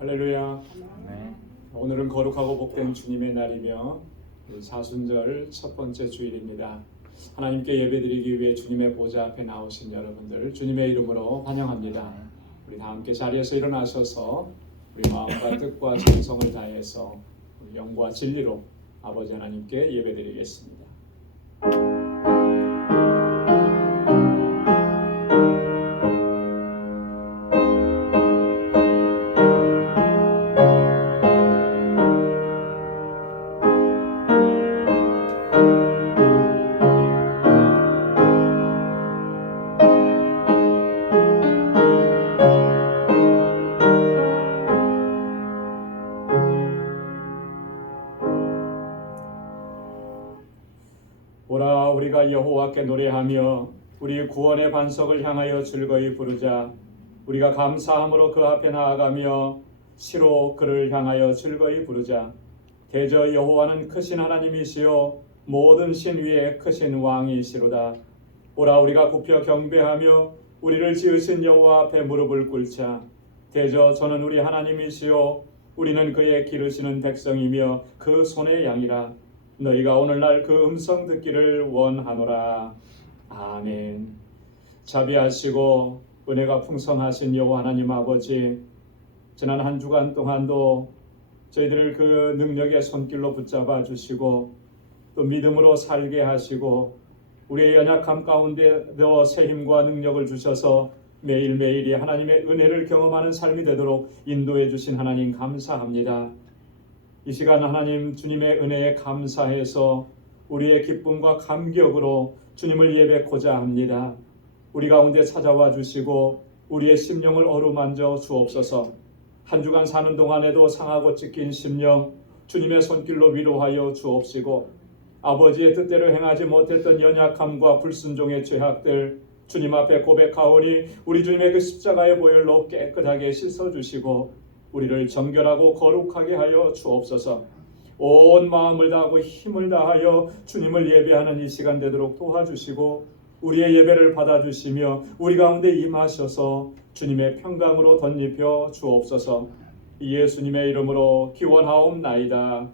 할렐루야. 네. 오늘은 거룩하고 복된 주님의 날이며 사순절 첫 번째 주일입니다. 하나님께 예배드리기 위해 주님의 보좌 앞에 나오신 여러분들 주님의 이름으로 환영합니다. 우리 다 함께 자리에서 일어나셔서 우리 마음과 뜻과 정성을 다해서 우리 영과 진리로 아버지 하나님께 예배드리겠습니다. 보라, 우리가 여호와께 노래하며 우리 구원의 반석을 향하여 즐거이 부르자. 우리가 감사함으로 그 앞에 나아가며 시로 그를 향하여 즐거이 부르자. 대저 여호와는 크신 하나님이시요 모든 신 위에 크신 왕이시로다. 보라, 우리가 굽혀 경배하며 우리를 지으신 여호와 앞에 무릎을 꿇자. 대저 저는 우리 하나님이시요 우리는 그의 기르시는 백성이며 그 손의 양이라. 너희가 오늘날 그 음성 듣기를 원하노라. 아멘. 자비하시고 은혜가 풍성하신 여호와 하나님 아버지, 지난 한 주간 동안도 저희들을 그 능력의 손길로 붙잡아 주시고 또 믿음으로 살게 하시고 우리의 연약함 가운데도 새 힘과 능력을 주셔서 매일매일이 하나님의 은혜를 경험하는 삶이 되도록 인도해 주신 하나님 감사합니다. 이 시간 하나님 주님의 은혜에 감사해서 우리의 기쁨과 감격으로 주님을 예배하고자 합니다. 우리 가운데 찾아와 주시고 우리의 심령을 어루만져 주옵소서. 한 주간 사는 동안에도 상하고 찢긴 심령 주님의 손길로 위로하여 주옵시고 아버지의 뜻대로 행하지 못했던 연약함과 불순종의 죄악들 주님 앞에 고백하오니 우리 주님의 그 십자가의 보혈로 깨끗하게 씻어주시고 우리를 정결하고 거룩하게 하여 주옵소서. 온 마음을 다하고 힘을 다하여 주님을 예배하는 이 시간 되도록 도와주시고 우리의 예배를 받아주시며 우리 가운데 임하셔서 주님의 평강으로 덧입혀 주옵소서. 예수님의 이름으로 기원하옵나이다.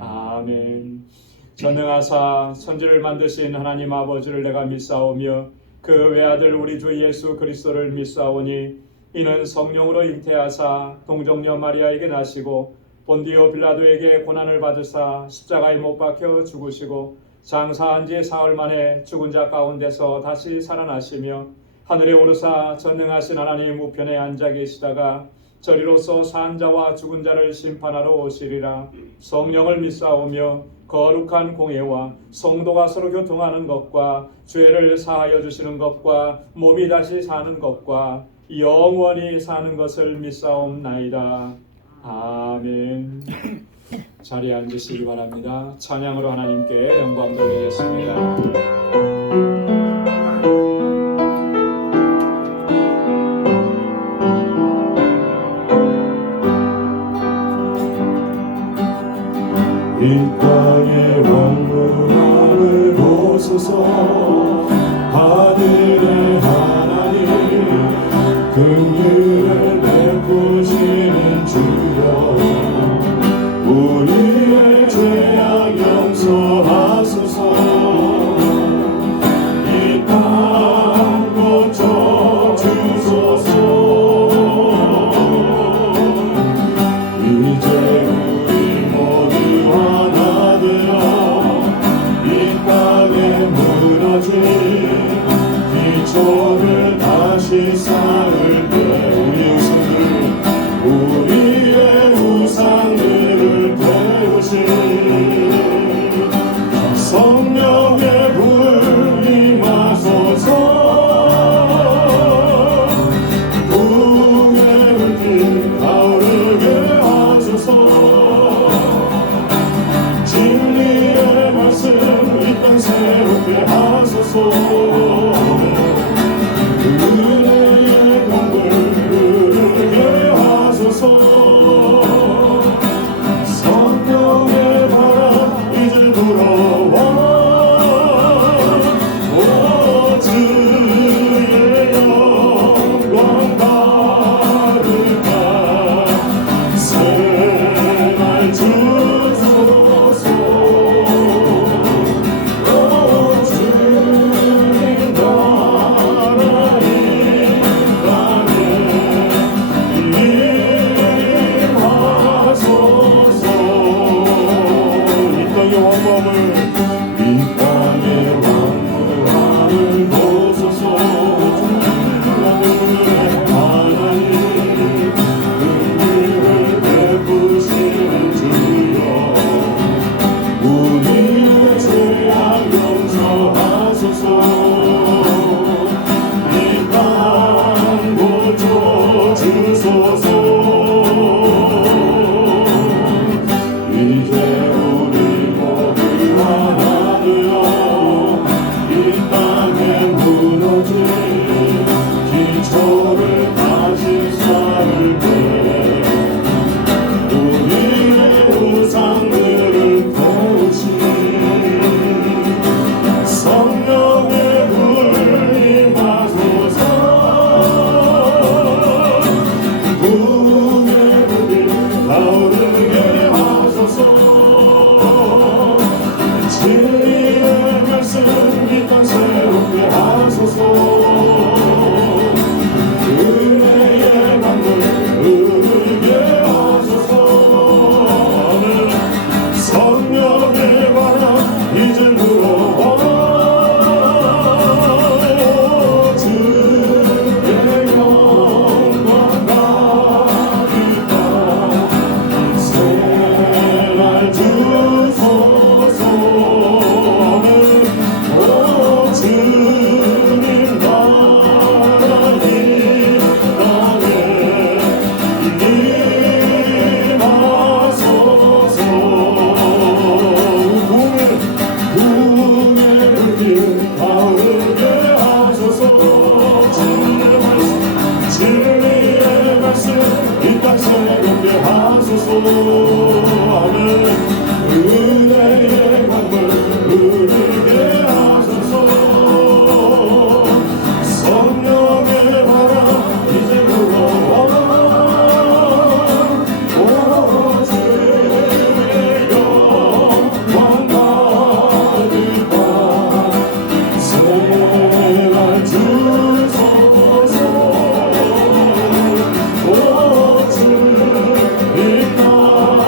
아멘. 전능하사 천지를 만드신 하나님 아버지를 내가 믿사오며 그 외아들 우리 주 예수 그리스도를 믿사오니 이는 성령으로 잉태하사 동정녀 마리아에게 나시고 본디오 빌라도에게 고난을 받으사 십자가에 못 박혀 죽으시고 장사한 지 사흘 만에 죽은 자 가운데서 다시 살아나시며 하늘에 오르사 전능하신 하나님 우편에 앉아 계시다가 저리로서 산 자와 죽은 자를 심판하러 오시리라. 성령을 믿사오며 거룩한 공예와 성도가 서로 교통하는 것과 죄를 사하여 주시는 것과 몸이 다시 사는 것과 영원히 사는 것을 믿사옵나이다. 아멘. 자리에 앉으시기 바랍니다. 찬양으로 하나님께 영광 돌리겠습니다. 이 땅의 왕문화를 오소서. 하늘의 하나님 긍휼을 베푸시는 주여, 우리의 죄악 용서하소서. 이 땅 고쳐 주소서. 이제 우리 모두 하나 되어 이 땅에 무너진 기초를 다시 쌓을 때 우리의 우상들을 태우신 성령의 불 임하소서. 풍의 불길 타오르게 하소서. 진리의 말씀 이 땅 새롭게 하소서. 은혜의 강물 기초를 다시 쌓을 때 우리의 우상들을 태우신 성령의 불 임하소서. 부흥의 불이 타오르게 하소서. 진리의 말씀 이 땅 새롭게 하소서. 은혜의 강물 흐르게 하소서. 성령의 바람 이제 불어와 주의 영광 가득한 새날 주소서. 오 주님 나라 이 땅에 임하소서. 부흥의 불길 타오르게 하소서. 진리의 말씀 이 땅 새롭게 하소서. 아멘. 은혜의 강물 흐르게 하소서. 성령의 바람 이제 불어와 오 주의 영광 가득한 새날 주소서. 오 주님 나라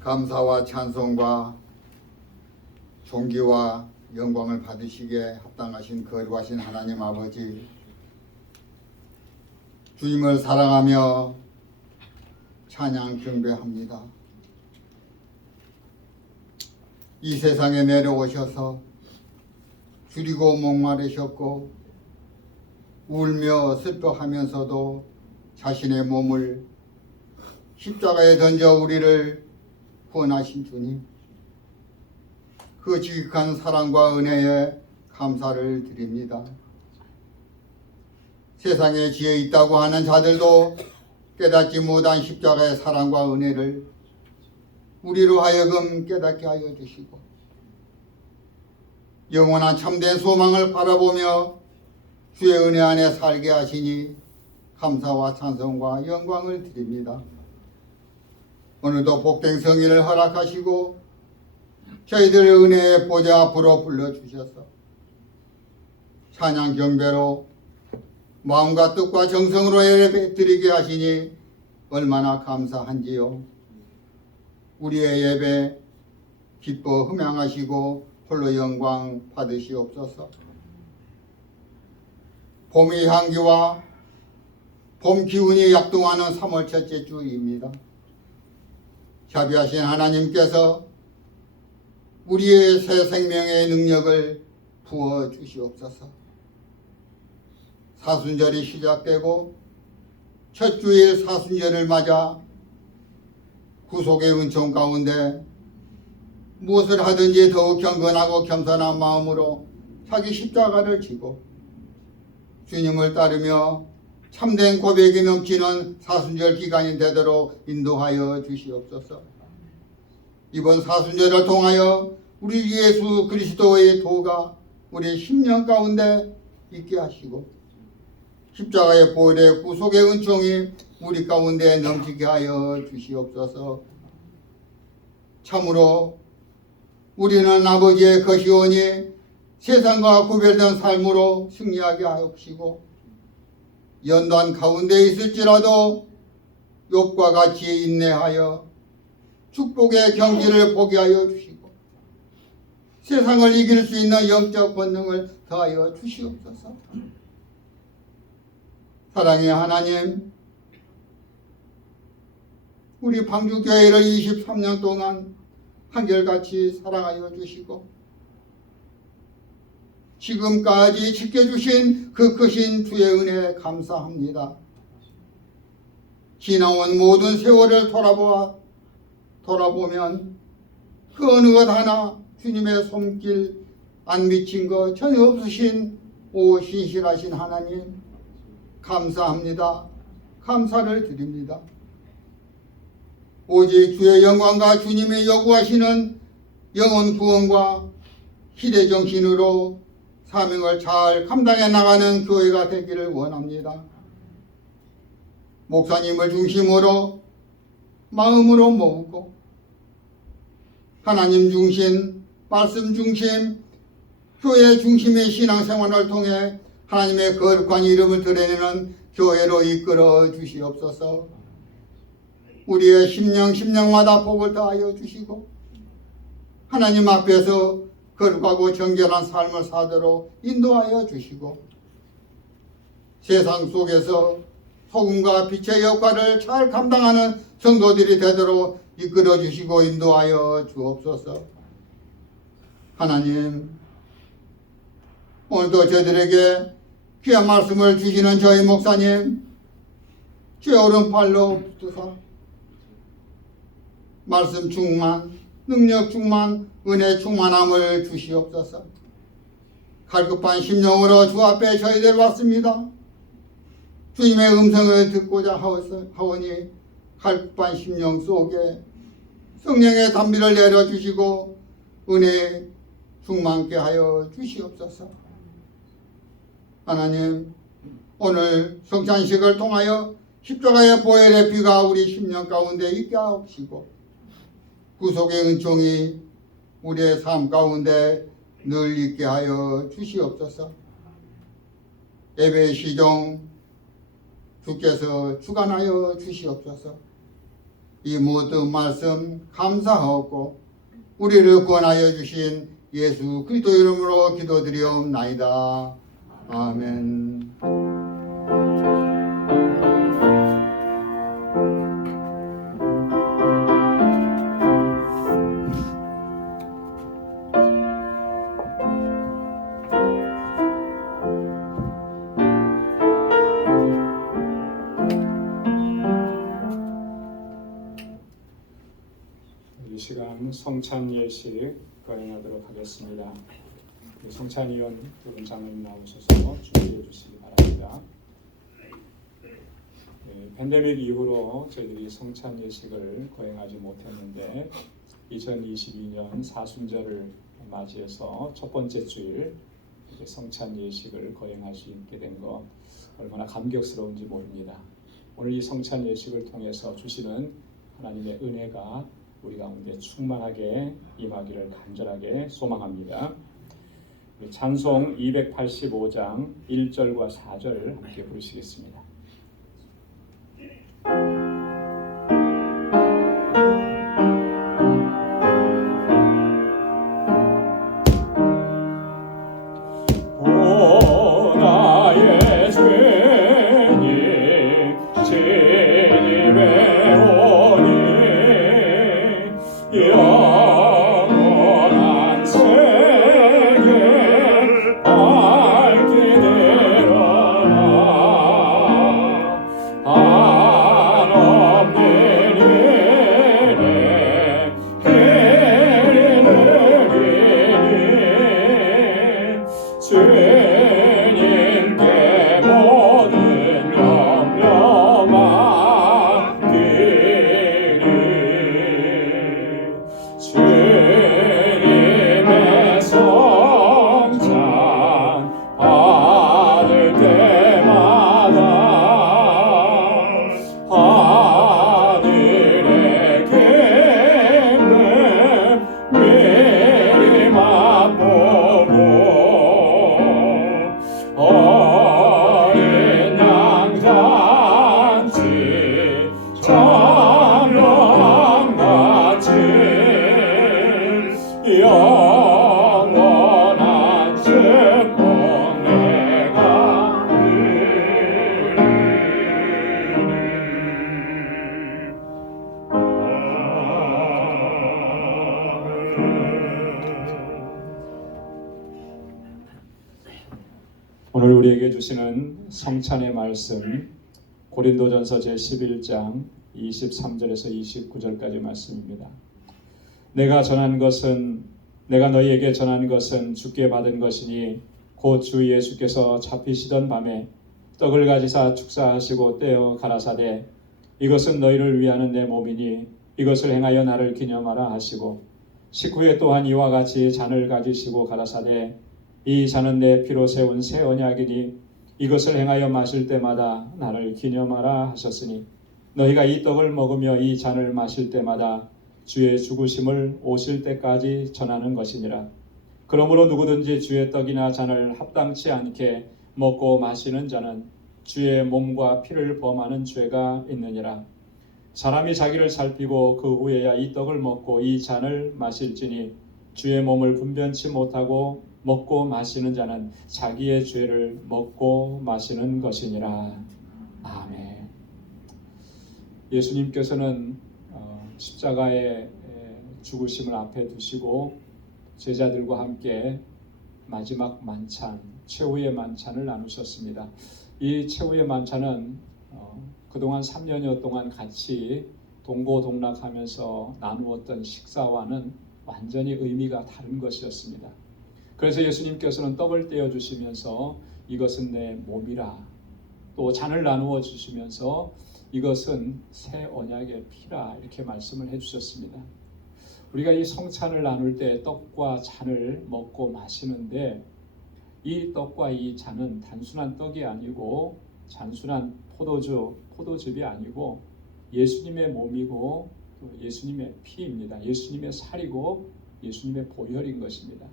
감사와 찬송과 존귀와 영광을 받으시기에 합당하신 거룩하신 하나님 아버지, 주님을 사랑하며 찬양 경배합니다. 이 세상에 내려오셔서 줄이고 목마르셨고 울며 슬퍼하면서도 자신의 몸을 십자가에 던져 우리를 구원하신 주님, 그 지극한 사랑과 은혜에 감사를 드립니다. 세상에 지혜 있다고 하는 자들도 깨닫지 못한 십자가의 사랑과 은혜를 우리로 하여금 깨닫게 하여 주시고 영원한 참된 소망을 바라보며 주의 은혜 안에 살게 하시니 감사와 찬송과 영광을 드립니다. 오늘도 복된 성의를 허락하시고 저희들의 은혜의 보좌 앞으로 불러주셔서 찬양 경배로 마음과 뜻과 정성으로 예배 드리게 하시니 얼마나 감사한지요. 우리의 예배 기뻐 흠양하시고 홀로 영광 받으시옵소서. 봄의 향기와 봄 기운이 약동하는 3월 첫째 주입니다. 자비하신 하나님께서 우리의 새 생명의 능력을 부어 주시옵소서. 사순절이 시작되고 첫 주일 사순절을 맞아 구속의 은총 가운데 무엇을 하든지 더욱 경건하고 겸손한 마음으로 자기 십자가를 지고 주님을 따르며 참된 고백이 넘치는 사순절 기간이 되도록 인도하여 주시옵소서. 이번 사순절을 통하여 우리 예수 그리스도의 도가 우리 심령 가운데 있게 하시고 십자가의 보혈의 구속의 은총이 우리 가운데 넘치게 하여 주시옵소서. 참으로 우리는 아버지의 것이오니 세상과 구별된 삶으로 승리하게 하옵시고 연단 가운데 있을지라도 욥과 같이 인내하여 축복의 경지를 보게 하여 주시고 세상을 이길 수 있는 영적 본능을 더하여 주시옵소서. 사랑의 하나님, 우리 방주교회를 23년 동안 한결같이 사랑하여 주시고 지금까지 지켜주신 그 크신 주의 은혜에 감사합니다. 지나온 모든 세월을 돌아보면 그 어느 것 하나 주님의 손길 안 미친 것 전혀 없으신 오 신실하신 하나님, 감사합니다. 감사를 드립니다. 오직 주의 영광과 주님의 요구하시는 영혼 구원과 희대정신으로 사명을 잘 감당해 나가는 교회가 되기를 원합니다. 목사님을 중심으로 마음으로 모으고 하나님 중심, 말씀 중심, 교회 중심의 신앙생활을 통해 하나님의 거룩한 이름을 드러내는 교회로 이끌어 주시옵소서. 우리의 심령마다 복을 더하여 주시고 하나님 앞에서 거룩하고 정결한 삶을 사도록 인도하여 주시고 세상 속에서 소금과 빛의 역할을 잘 감당하는 성도들이 되도록 이끌어 주시고 인도하여 주옵소서. 하나님, 오늘도 저희들에게 귀한 말씀을 주시는 저희 목사님 주의 오른팔로 붙드사 말씀 충만, 능력 충만, 은혜 충만함을 주시옵소서. 갈급한 심령으로 주 앞에 저희들 왔습니다. 주님의 음성을 듣고자 하오니 갈급한 심령 속에 성령의 담비를 내려주시고 은혜 충만케 하여 주시옵소서. 하나님, 오늘 성찬식을 통하여 십자가의 보혈의 피가 우리 심령 가운데 있게 하옵시고 구속의 은총이 우리의 삶 가운데 늘 있게 하여 주시옵소서. 예배 시종 주께서 주관하여 주시옵소서. 이 모든 말씀 감사하고 우리를 구원하여 주신 예수 그리스도 이름으로 기도드리옵나이다. 아멘. 이 시간 성찬 예식 거행하도록 하겠습니다. 성찬위원 두 분 장로님 나오셔서 준비해 주시기 바랍니다. 팬데믹 이후로 저희들이 성찬 예식을 거행하지 못했는데 2022년 사순절을 맞이해서 첫 번째 주일 성찬 예식을 거행할 수 있게 된 것 얼마나 감격스러운지 모릅니다. 오늘 이 성찬 예식을 통해서 주시는 하나님의 은혜가 우리 가운데 충만하게 임하기를 간절하게 소망합니다. 찬송 285장 1절과 4절 함께 부르시겠습니다. 오 나의 죄니 진입에 오니 영원한 세계 밝게 드러나 한없는 일에 해를 이니 주님께 모든 염려 맡기니 주님의 성찬 받을 때마다 하늘의 기쁨 미리 맛보고 어린 양잔치 찬양같이 영원한 축복 내가 오늘 우리에게 주시는 성찬의 말씀 고린도전서 제11장 23절에서 29절까지 말씀입니다. 내가 너희에게 전한 것은 주께 받은 것이니 곧 주 예수께서 잡히시던 밤에 떡을 가지사 축사하시고 떼어 가라사대 이것은 너희를 위하는 내 몸이니 이것을 행하여 나를 기념하라 하시고 식후에 또한 이와 같이 잔을 가지시고 가라사대 이 잔은 내 피로 세운 새 언약이니 이것을 행하여 마실 때마다 나를 기념하라 하셨으니 너희가 이 떡을 먹으며 이 잔을 마실 때마다 주의 죽으심을 오실 때까지 전하는 것이니라. 그러므로 누구든지 주의 떡이나 잔을 합당치 않게 먹고 마시는 자는 주의 몸과 피를 범하는 죄가 있느니라. 사람이 자기를 살피고 그 후에야 이 떡을 먹고 이 잔을 마실지니 주의 몸을 분변치 못하고 먹고 마시는 자는 자기의 죄를 먹고 마시는 것이니라. 아멘. 예수님께서는 십자가의 죽으심을 앞에 두시고 제자들과 함께 마지막 만찬, 최후의 만찬을 나누셨습니다. 이 최후의 만찬은 그동안 3년여 동안 같이 동고동락하면서 나누었던 식사와는 완전히 의미가 다른 것이었습니다. 그래서 예수님께서는 떡을 떼어 주시면서 이것은 내 몸이라, 또 잔을 나누어 주시면서 이것은 새 언약의 피라, 이렇게 말씀을 해주셨습니다. 우리가 이 성찬을 나눌 때 떡과 잔을 먹고 마시는데 이 떡과 이 잔은 단순한 떡이 아니고 단순한 포도즙이 아니고 예수님의 몸이고 또 예수님의 피입니다. 예수님의 살이고 예수님의 보혈인 것입니다.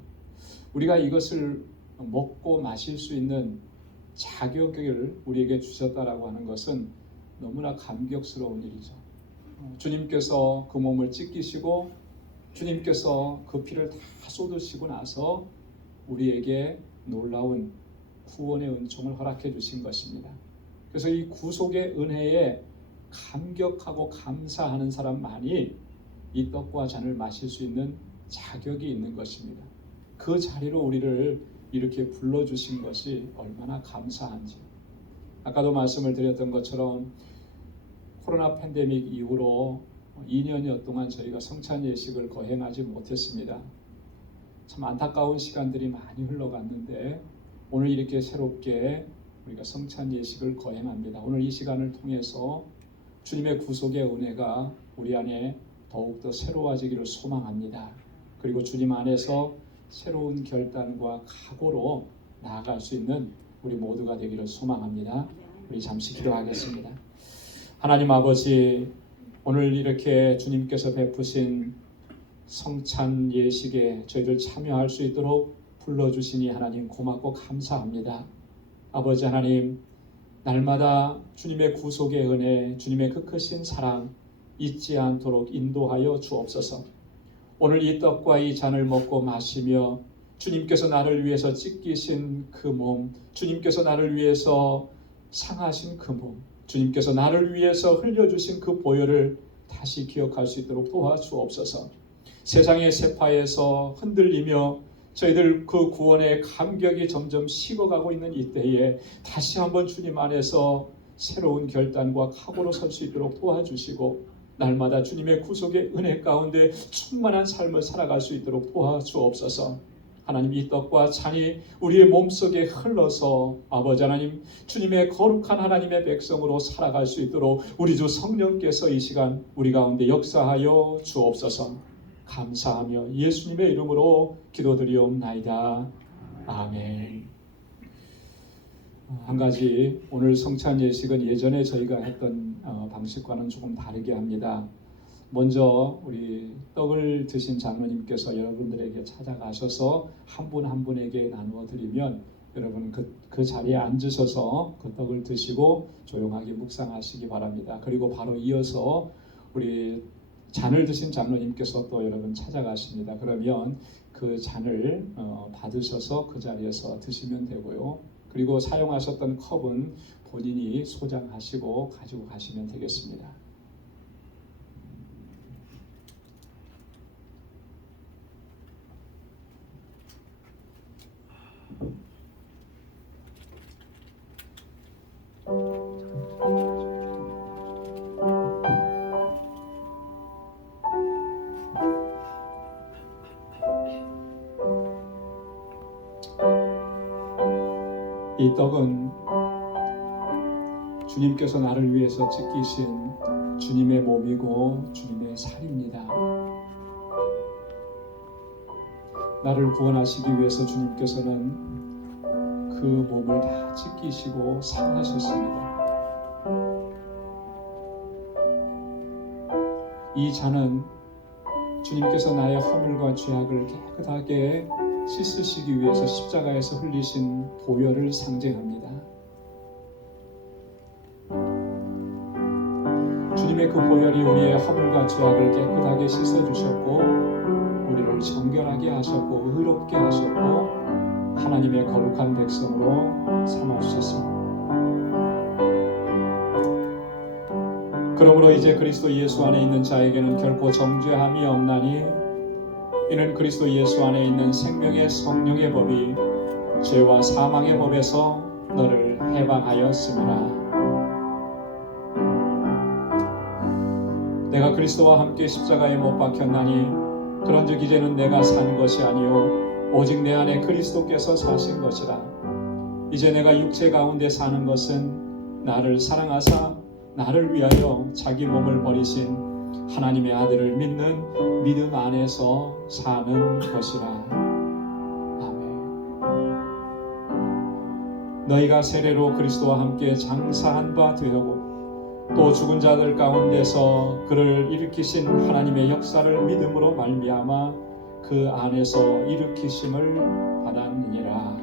우리가 이것을 먹고 마실 수 있는 자격을 우리에게 주셨다라고 하는 것은 너무나 감격스러운 일이죠. 주님께서 그 몸을 찢기시고 주님께서 그 피를 다 쏟으시고 나서 우리에게 놀라운 구원의 은총을 허락해 주신 것입니다. 그래서 이 구속의 은혜에 감격하고 감사하는 사람만이 이 떡과 잔을 마실 수 있는 자격이 있는 것입니다. 그 자리로 우리를 이렇게 불러주신 것이 얼마나 감사한지. 아까도 말씀을 드렸던 것처럼 코로나 팬데믹 이후로 2년여 동안 저희가 성찬 예식을 거행하지 못했습니다. 참 안타까운 시간들이 많이 흘러갔는데 오늘 이렇게 새롭게 우리가 성찬 예식을 거행합니다. 오늘 이 시간을 통해서 주님의 구속의 은혜가 우리 안에 더욱더 새로워지기를 소망합니다. 그리고 주님 안에서 새로운 결단과 각오로 나아갈 수 있는 우리 모두가 되기를 소망합니다. 우리 잠시 기도하겠습니다. 하나님 아버지, 오늘 이렇게 주님께서 베푸신 성찬 예식에 저희들 참여할 수 있도록 불러주시니 하나님 고맙고 감사합니다. 아버지 하나님, 날마다 주님의 구속의 은혜, 주님의 그 크신 사랑 잊지 않도록 인도하여 주옵소서. 오늘 이 떡과 이 잔을 먹고 마시며 주님께서 나를 위해서 찢기신 그 몸, 주님께서 나를 위해서 상하신 그 몸, 주님께서 나를 위해서 흘려주신 그 보혈을 다시 기억할 수 있도록 도와주옵소서. 세상의 세파에서 흔들리며 저희들 그 구원의 감격이 점점 식어가고 있는 이때에 다시 한번 주님 안에서 새로운 결단과 각오로 설 수 있도록 도와주시고 날마다 주님의 구속의 은혜 가운데 충만한 삶을 살아갈 수 있도록 도와주옵소서. 하나님, 이 떡과 잔이 우리의 몸속에 흘러서 아버지 하나님, 주님의 거룩한 하나님의 백성으로 살아갈 수 있도록 우리 주 성령께서 이 시간 우리 가운데 역사하여 주옵소서. 감사하며 예수님의 이름으로 기도드리옵나이다. 아멘. 한 가지, 오늘 성찬 예식은 예전에 저희가 했던 방식과는 조금 다르게 합니다. 먼저 우리 떡을 드신 장로님께서 여러분들에게 찾아가셔서 한 분 한 분에게 나누어 드리면 여러분 그 자리에 앉으셔서 그 떡을 드시고 조용하게 묵상하시기 바랍니다. 그리고 바로 이어서 우리 잔을 드신 장로님께서 또 여러분 찾아가십니다. 그러면 그 잔을 받으셔서 그 자리에서 드시면 되고요. 그리고 사용하셨던 컵은 본인이 소장하시고 가지고 가시면 되겠습니다. 이 떡은 주님께서 나를 위해서 찢기신 주님의 몸이고 주님의 살입니다. 나를 구원하시기 위해서 주님께서는 그 몸을 다 찢기시고 상하셨습니다. 이 잔은 주님께서 나의 허물과 죄악을 깨끗하게 씻으시기 위해서 십자가에서 흘리신 보혈을 상징합니다. 주님의 그 보혈이 우리의 허물과 죄악을 깨끗하게 씻어주셨고 우리를 정결하게 하셨고 의롭게 하셨고 하나님의 거룩한 백성으로 삼아주셨습니다. 그러므로 이제 그리스도 예수 안에 있는 자에게는 결코 정죄함이 없나니 이는 그리스도 예수 안에 있는 생명의 성령의 법이 죄와 사망의 법에서 너를 해방하였습니다. 내가 그리스도와 함께 십자가에 못 박혔나니 그런즉 이제는 내가 산 것이 아니요 오직 내 안에 그리스도께서 사신 것이라. 이제 내가 육체 가운데 사는 것은 나를 사랑하사 나를 위하여 자기 몸을 버리신 하나님의 아들을 믿는 믿음 안에서 사는 것이라. 아멘. 너희가 세례로 그리스도와 함께 장사한 바 되고 또 죽은 자들 가운데서 그를 일으키신 하나님의 역사를 믿음으로 말미암아 그 안에서 일으키심을 받았느니라.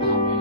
아멘.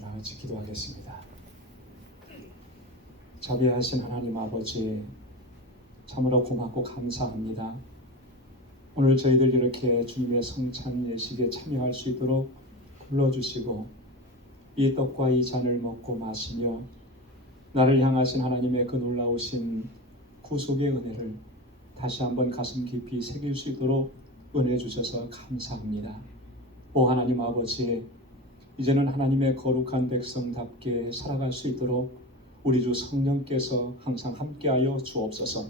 다 같이 기도하겠습니다. 자비하신 하나님 아버지, 참으로 고맙고 감사합니다. 오늘 저희들 이렇게 주님의 성찬 예식에 참여할 수 있도록 불러주시고 이 떡과 이 잔을 먹고 마시며 나를 향하신 하나님의 그 놀라우신 구속의 은혜를 다시 한번 가슴 깊이 새길 수 있도록 은혜 주셔서 감사합니다. 오 하나님 아버지, 이제는 하나님의 거룩한 백성답게 살아갈 수 있도록 우리 주 성령께서 항상 함께하여 주옵소서.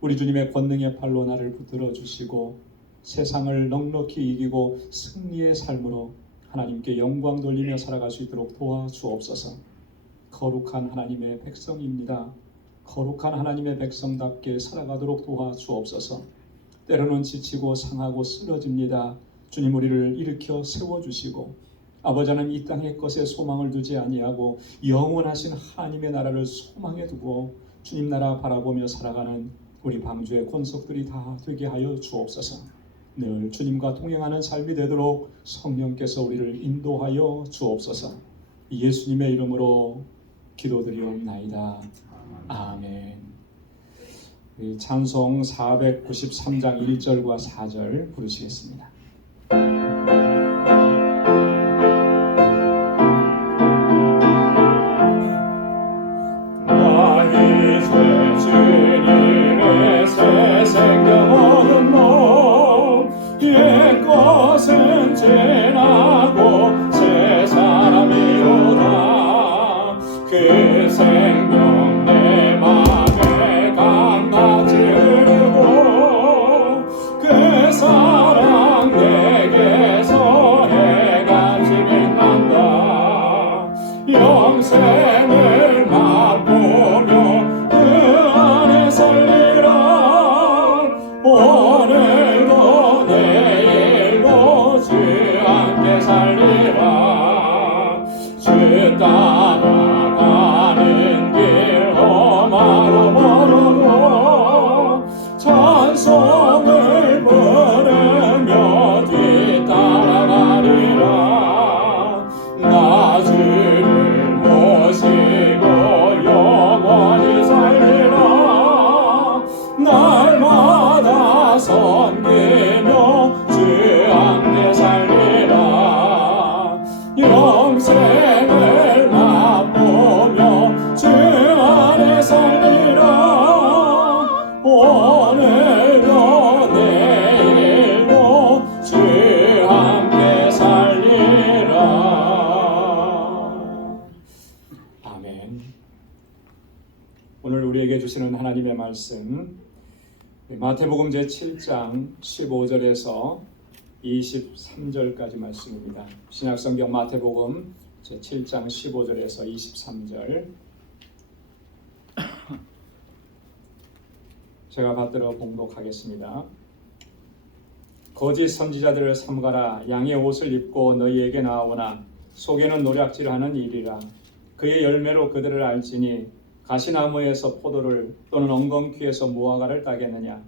우리 주님의 권능의 팔로 나를 붙들어 주시고 세상을 넉넉히 이기고 승리의 삶으로 하나님께 영광 돌리며 살아갈 수 있도록 도와주옵소서. 거룩한 하나님의 백성입니다. 거룩한 하나님의 백성답게 살아가도록 도와주옵소서. 때로는 지치고 상하고 쓰러집니다. 주님, 우리를 일으켜 세워주시고 아버지 하나님, 이 땅의 것에 소망을 두지 아니하고 영원하신 하나님의 나라를 소망해 두고 주님 나라 바라보며 살아가는 우리 방주의 권속들이 다 되게 하여 주옵소서. 늘 주님과 동행하는 삶이 되도록 성령께서 우리를 인도하여 주옵소서. 예수님의 이름으로 기도드리옵나이다. 아멘. 찬송 493장 1절과 4절 부르시겠습니다. 주님의 새 생명 얻은 몸, 옛것은 지나고 새 사람이로다. 그 생명 내 맘에 강같이 흐르고 그 사랑 내게서 해같이 빛난다. 영생을 맛보며 오늘도 내일도 주 함께 살리라. 주 따라가는 길 험하고 멀어도 찬송을 부르며 뒤따라가리라. 나 주를 모시고 영원히 살리라. 날마다 섬기며 주 함께 살리라. 영생을 맛보며 주 안에 살리라. 오늘도 내일도 주 함께 살리라. 아멘. 오늘 우리에게 주시는 하나님의 말씀, 마태복음 제7장 15절에서 23절까지 말씀입니다. 신약성경 마태복음 제7장 15절에서 23절 제가 받들어 봉독하겠습니다. 거짓 선지자들을 삼가라. 양의 옷을 입고 너희에게 나오나 속에는 노략질하는 일이라. 그의 열매로 그들을 알지니 가시나무에서 포도를 또는 엉겅퀴에서 무화과를 따겠느냐.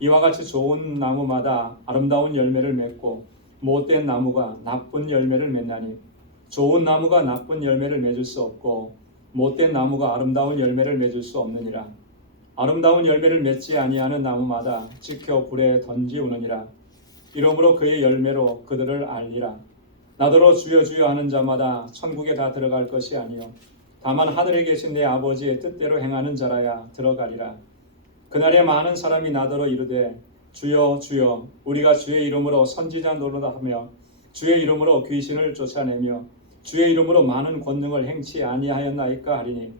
이와 같이 좋은 나무마다 아름다운 열매를 맺고 못된 나무가 나쁜 열매를 맺나니 좋은 나무가 나쁜 열매를 맺을 수 없고 못된 나무가 아름다운 열매를 맺을 수 없느니라. 아름다운 열매를 맺지 아니하는 나무마다 지켜 불에 던지우느니라. 이러므로 그의 열매로 그들을 알리라. 나더러 주여 주여 하는 자마다 천국에 다 들어갈 것이 아니요 다만 하늘에 계신 내 아버지의 뜻대로 행하는 자라야 들어가리라. 그날에 많은 사람이 나더러 이르되 주여 주여 우리가 주의 이름으로 선지자 노릇하며 주의 이름으로 귀신을 쫓아내며 주의 이름으로 많은 권능을 행치 아니하였나이까 하리니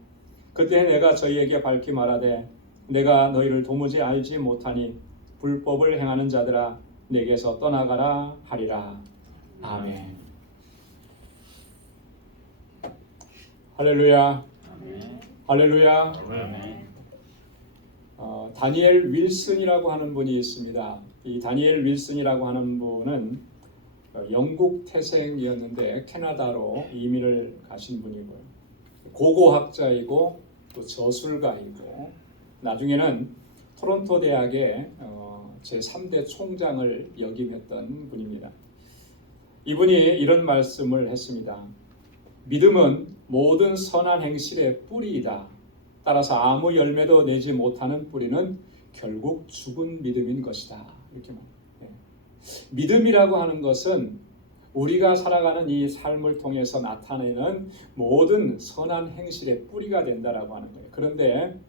그때 내가 저희에게 밝히 말하되 내가 너희를 도무지 알지 못하니 불법을 행하는 자들아 내게서 떠나가라 하리라. 아멘. 할렐루야. 할렐루야. 다니엘 윌슨이라고 하는 분이 있습니다. 이 다니엘 윌슨이라고 하는 분은 영국 태생이었는데 캐나다로 이민을 가신 분이고요. 고고학자이고 또 저술가이고 나중에는 토론토 대학의 제3대 총장을 역임했던 분입니다. 이분이 이런 말씀을 했습니다. 믿음은 모든 선한 행실의 뿌리이다. 따라서 아무 열매도 내지 못하는 뿌리는 결국 죽은 믿음인 것이다. 이렇게 말합니다. 믿음이라고 하는 것은 우리가 살아가는 이 삶을 통해서 나타내는 모든 선한 행실의 뿌리가 된다라고 하는 거예요. 그런데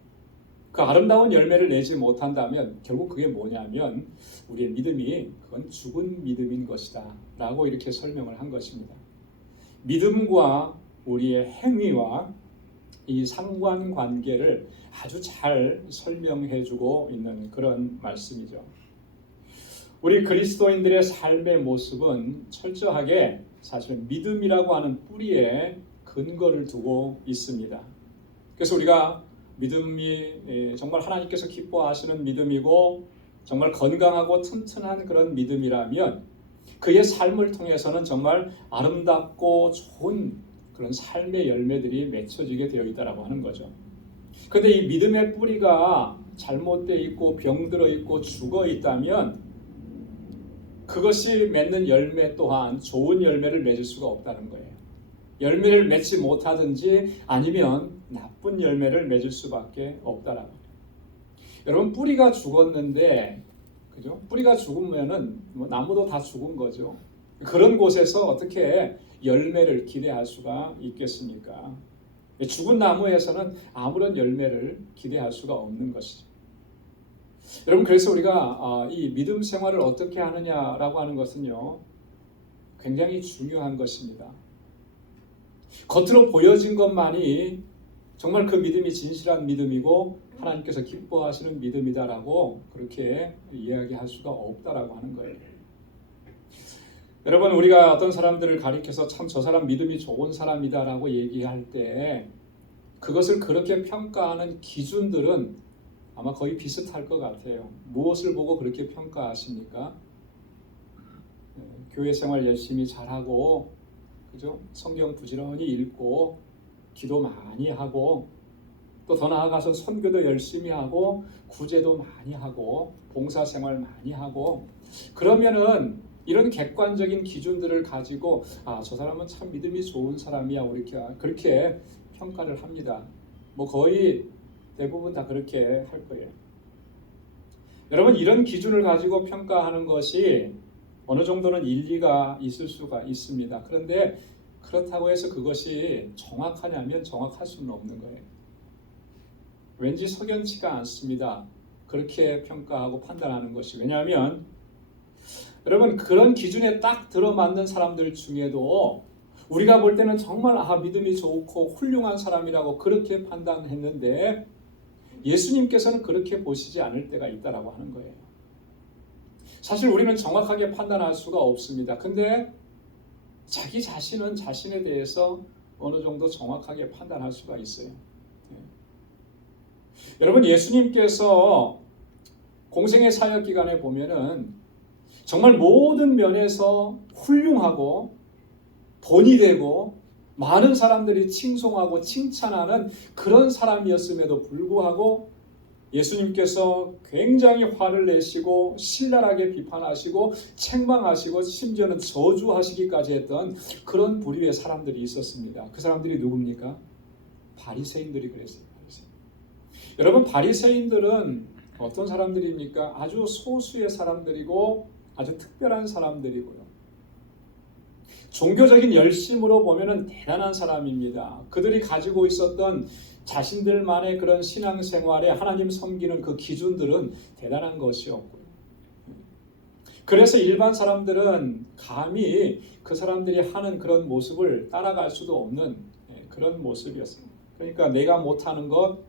그 아름다운 열매를 내지 못한다면 결국 그게 뭐냐면 우리의 믿음이 그건 죽은 믿음인 것이다 라고 이렇게 설명을 한 것입니다. 믿음과 우리의 행위와 이 상관관계를 아주 잘 설명해주고 있는 그런 말씀이죠. 우리 그리스도인들의 삶의 모습은 철저하게 사실 믿음이라고 하는 뿌리에 근거를 두고 있습니다. 그래서 우리가 믿음이 정말 하나님께서 기뻐하시는 믿음이고 정말 건강하고 튼튼한 그런 믿음이라면 그의 삶을 통해서는 정말 아름답고 좋은 그런 삶의 열매들이 맺혀지게 되어 있다라고 하는 거죠. 그런데 이 믿음의 뿌리가 잘못되어 있고 병들어 있고 죽어 있다면 그것이 맺는 열매 또한 좋은 열매를 맺을 수가 없다는 거예요. 열매를 맺지 못하든지 아니면 나쁜 열매를 맺을 수밖에 없다라고 해요. 여러분 뿌리가 죽었는데 그죠? 뿌리가 죽으면은 나무도 다 죽은 거죠. 그런 곳에서 어떻게 열매를 기대할 수가 있겠습니까? 죽은 나무에서는 아무런 열매를 기대할 수가 없는 것이죠. 여러분 그래서 우리가 이 믿음 생활을 어떻게 하느냐라고 하는 것은요 굉장히 중요한 것입니다. 겉으로 보여진 것만이 정말 그 믿음이 진실한 믿음이고 하나님께서 기뻐하시는 믿음이다라고 그렇게 이야기할 수가 없다라고 하는 거예요. 여러분 우리가 어떤 사람들을 가리켜서 참 저 사람 믿음이 좋은 사람이다라고 얘기할 때 그것을 그렇게 평가하는 기준들은 아마 거의 비슷할 것 같아요. 무엇을 보고 그렇게 평가하십니까? 교회 생활 열심히 잘하고 그죠? 성경 부지런히 읽고 기도 많이 하고 또 더 나아가서 선교도 열심히 하고 구제도 많이 하고 봉사생활 많이 하고 그러면은 이런 객관적인 기준들을 가지고 저 사람은 참 믿음이 좋은 사람이야 우리 그렇게 평가를 합니다. 뭐 거의 대부분 다 그렇게 할 거예요. 여러분 이런 기준을 가지고 평가하는 것이 어느 정도는 일리가 있을 수가 있습니다. 그런데 그렇다고 해서 그것이 정확하냐면 정확할 수는 없는 거예요. 왠지 석연치가 않습니다. 그렇게 평가하고 판단하는 것이. 왜냐하면 여러분 그런 기준에 딱 들어맞는 사람들 중에도 우리가 볼 때는 정말 믿음이 좋고 훌륭한 사람이라고 그렇게 판단했는데 예수님께서는 그렇게 보시지 않을 때가 있다라고 하는 거예요. 사실 우리는 정확하게 판단할 수가 없습니다. 근데 자기 자신은 자신에 대해서 어느 정도 정확하게 판단할 수가 있어요. 여러분, 예수님께서 공생의 사역 기간에 보면은 정말 모든 면에서 훌륭하고 본이 되고 많은 사람들이 칭송하고 칭찬하는 그런 사람이었음에도 불구하고 예수님께서 굉장히 화를 내시고 신랄하게 비판하시고 책망하시고 심지어는 저주하시기까지 했던 그런 부류의 사람들이 있었습니다. 그 사람들이 누굽니까? 바리새인들이 그랬어요. 여러분, 바리새인들은 어떤 사람들입니까? 아주 소수의 사람들이고 아주 특별한 사람들이고요. 종교적인 열심으로 보면은 대단한 사람입니다. 그들이 가지고 있었던 자신들만의 그런 신앙생활에 하나님 섬기는 그 기준들은 대단한 것이었고요. 그래서 일반 사람들은 감히 그 사람들이 하는 그런 모습을 따라갈 수도 없는 그런 모습이었습니다. 그러니까 내가 못하는 것,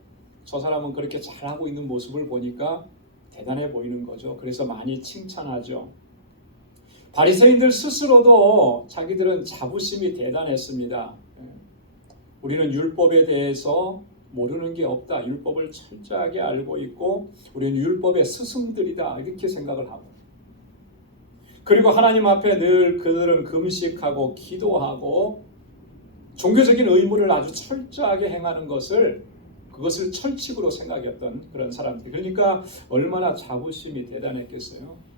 저 사람은 그렇게 잘하고 있는 모습을 보니까 대단해 보이는 거죠. 그래서 많이 칭찬하죠. 바리새인들 스스로도 자기들은 자부심이 대단했습니다. 우리는 율법에 대해서 모르는 게 없다. 율법을 철저하게 알고 있고 우리는 율법의 스승들이다. 이렇게 생각을 하고, 그리고 하나님 앞에 늘 그들은 금식하고 기도하고 종교적인 의무를 아주 철저하게 행하는 그것을 철칙으로 생각했던 그런 사람들. 그러니까 얼마나 자부심이 대단했겠어요.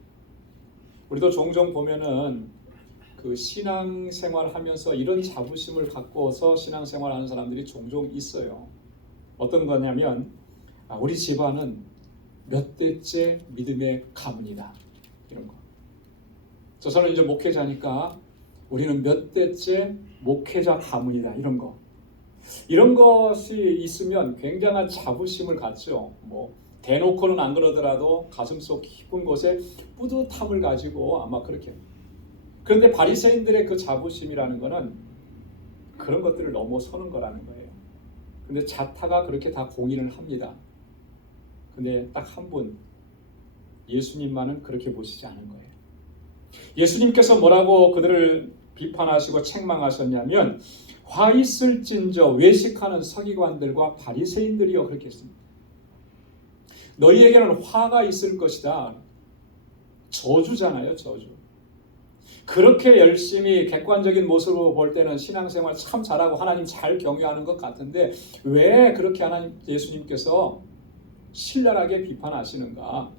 우리도 종종 보면은 그 신앙생활 하면서 이런 자부심을 갖고서 신앙생활하는 사람들이 종종 있어요. 어떤 거냐면 우리 집안은 몇 대째 믿음의 가문이다, 이런 거. 저는 이제 목회자니까 우리는 몇 대째 목회자 가문이다, 이런 거. 이런 것이 있으면 굉장한 자부심을 갖죠. 대놓고는 안 그러더라도 가슴속 깊은 곳에 뿌듯함을 가지고 아마 그렇게. 그런데 바리새인들의 그 자부심이라는 것은 그런 것들을 넘어서는 거라는 거예요. 근데 자타가 그렇게 다 공인을 합니다. 근데 딱 한 분, 예수님만은 그렇게 보시지 않은 거예요. 예수님께서 뭐라고 그들을 비판하시고 책망하셨냐면, 화 있을진저 외식하는 서기관들과 바리새인들이여, 그렇게 했습니다. 너희에게는 화가 있을 것이다. 저주잖아요, 저주. 그렇게 열심히 객관적인 모습으로 볼 때는 신앙생활 참 잘하고 하나님 잘 경외하는 것 같은데 왜 그렇게 예수님께서 신랄하게 비판하시는가?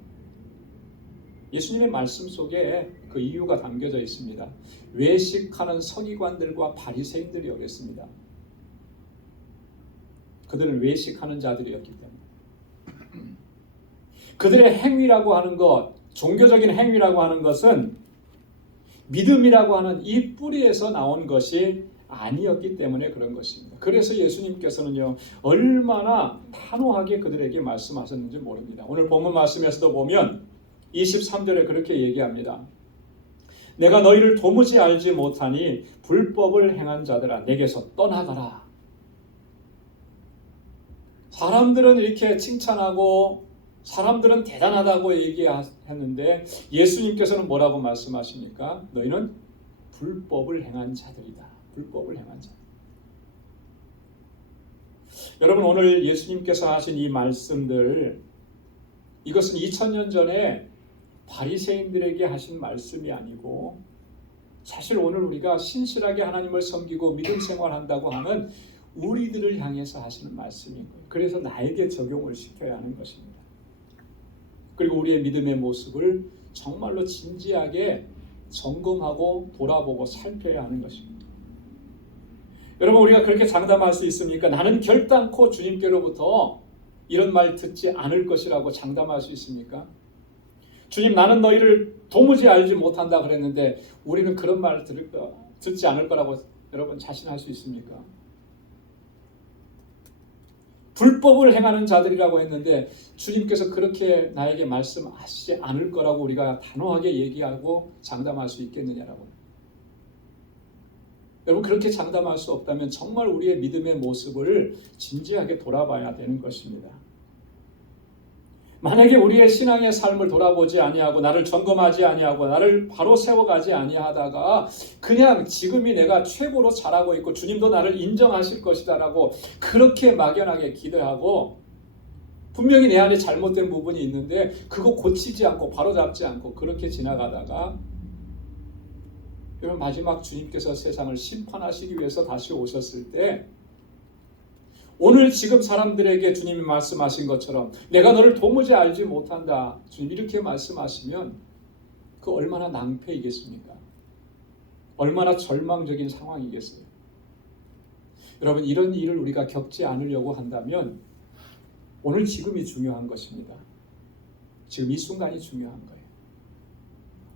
예수님의 말씀 속에 그 이유가 담겨져 있습니다. 외식하는 서기관들과 바리새인들이 오겠습니다. 그들은 외식하는 자들이었기 때문에 그들의 행위라고 하는 것, 종교적인 행위라고 하는 것은 믿음이라고 하는 이 뿌리에서 나온 것이 아니었기 때문에 그런 것입니다. 그래서 예수님께서는요, 얼마나 단호하게 그들에게 말씀하셨는지 모릅니다. 오늘 본문 말씀에서도 보면 23절에 그렇게 얘기합니다. 내가 너희를 도무지 알지 못하니 불법을 행한 자들아 내게서 떠나가라. 사람들은 이렇게 칭찬하고 사람들은 대단하다고 얘기했는데 예수님께서는 뭐라고 말씀하십니까? 너희는 불법을 행한 자들이다. 불법을 행한 자들. 여러분, 오늘 예수님께서 하신 이 말씀들, 이것은 2000년 전에 바리새인들에게 하신 말씀이 아니고 사실 오늘 우리가 신실하게 하나님을 섬기고 믿음 생활한다고 하는 우리들을 향해서 하시는 말씀인 거예요. 그래서 나에게 적용을 시켜야 하는 것입니다. 그리고 우리의 믿음의 모습을 정말로 진지하게 점검하고 돌아보고 살펴야 하는 것입니다. 여러분, 우리가 그렇게 장담할 수 있습니까? 나는 결단코 주님께로부터 이런 말 듣지 않을 것이라고 장담할 수 있습니까? 주님, 나는 너희를 도무지 알지 못한다 그랬는데 우리는 그런 말을 듣지 않을 거라고 여러분 자신할 수 있습니까? 불법을 행하는 자들이라고 했는데 주님께서 그렇게 나에게 말씀하시지 않을 거라고 우리가 단호하게 얘기하고 장담할 수 있겠느냐라고. 여러분, 그렇게 장담할 수 없다면 정말 우리의 믿음의 모습을 진지하게 돌아봐야 되는 것입니다. 만약에 우리의 신앙의 삶을 돌아보지 아니하고 나를 점검하지 아니하고 나를 바로 세워가지 아니하다가 그냥 지금이 내가 최고로 잘하고 있고 주님도 나를 인정하실 것이다라고 그렇게 막연하게 기대하고 분명히 내 안에 잘못된 부분이 있는데 그거 고치지 않고 바로잡지 않고 그렇게 지나가다가 여러분 마지막 주님께서 세상을 심판하시기 위해서 다시 오셨을 때 오늘 지금 사람들에게 주님이 말씀하신 것처럼 내가 너를 도무지 알지 못한다. 주님 이렇게 말씀하시면 그 얼마나 낭패이겠습니까? 얼마나 절망적인 상황이겠어요? 여러분 이런 일을 우리가 겪지 않으려고 한다면 오늘 지금이 중요한 것입니다. 지금 이 순간이 중요한 거예요.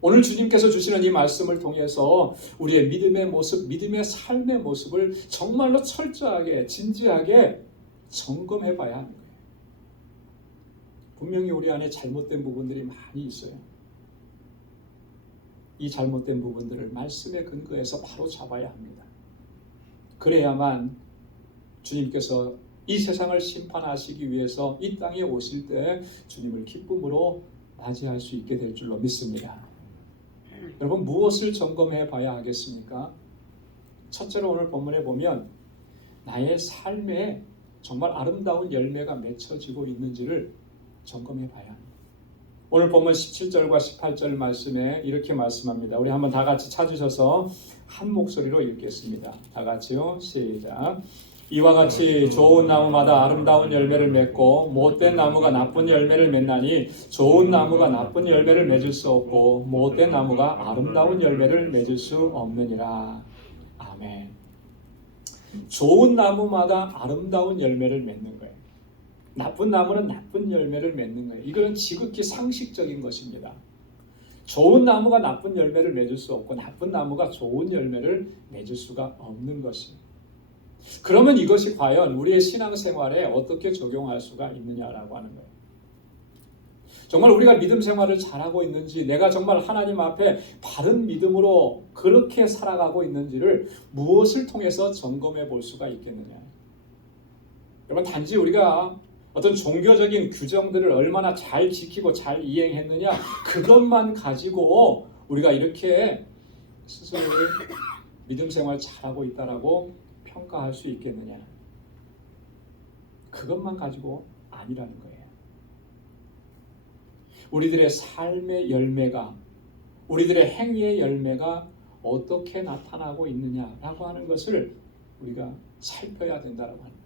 오늘 주님께서 주시는 이 말씀을 통해서 우리의 믿음의 모습, 믿음의 삶의 모습을 정말로 철저하게, 진지하게 점검해 봐야 하는 거예요. 분명히 우리 안에 잘못된 부분들이 많이 있어요. 이 잘못된 부분들을 말씀의 근거에서 바로 잡아야 합니다. 그래야만 주님께서 이 세상을 심판하시기 위해서 이 땅에 오실 때 주님을 기쁨으로 맞이할 수 있게 될 줄로 믿습니다. 여러분 무엇을 점검해 봐야 하겠습니까? 첫째로 오늘 본문에 보면 나의 삶에 정말 아름다운 열매가 맺혀지고 있는지를 점검해 봐야 합니다. 오늘 본문 17절과 18절 말씀에 이렇게 말씀합니다. 우리 한번 다 같이 찾으셔서 한 목소리로 읽겠습니다. 다 같이요. 시작. 이와 같이 좋은 나무마다 아름다운 열매를 맺고 못된 나무가 나쁜 열매를 맺나니 좋은 나무가 나쁜 열매를 맺을 수 없고 못된 나무가 아름다운 열매를 맺을 수 없느니라. 아멘. 좋은 나무마다 아름다운 열매를 맺는 거예요. 나쁜 나무는 나쁜 열매를 맺는 거예요. 이거는 지극히 상식적인 것입니다. 좋은 나무가 나쁜 열매를 맺을 수 없고 나쁜 나무가 좋은 열매를 맺을 수가 없는 것입니다. 그러면 이것이 과연 우리의 신앙생활에 어떻게 적용할 수가 있느냐라고 하는 거예요. 정말 우리가 믿음 생활을 잘하고 있는지, 내가 정말 하나님 앞에 바른 믿음으로 그렇게 살아가고 있는지를 무엇을 통해서 점검해 볼 수가 있겠느냐. 여러분 단지 우리가 어떤 종교적인 규정들을 얼마나 잘 지키고 잘 이행했느냐 그것만 가지고 우리가 이렇게 스스로를 믿음 생활 잘하고 있다라고 평가할 수 있겠느냐? 그것만 가지고 아니라는 거예요. 우리들의 삶의 열매가, 우리들의 행위의 열매가 어떻게 나타나고 있느냐라고 하는 것을 우리가 살펴야 된다라고 하는 거예요.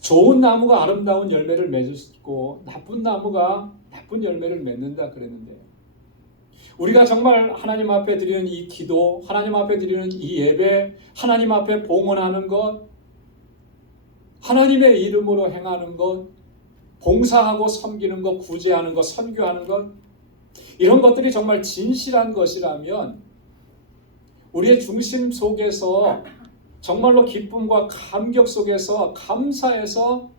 좋은 나무가 아름다운 열매를 맺고 나쁜 나무가 나쁜 열매를 맺는다 그랬는데 우리가 정말 하나님 앞에 드리는 이 기도, 하나님 앞에 드리는 이 예배, 하나님 앞에 봉헌하는 것, 하나님의 이름으로 행하는 것, 봉사하고 섬기는 것, 구제하는 것, 선교하는 것, 이런 것들이 정말 진실한 것이라면 우리의 중심 속에서 정말로 기쁨과 감격 속에서 감사해서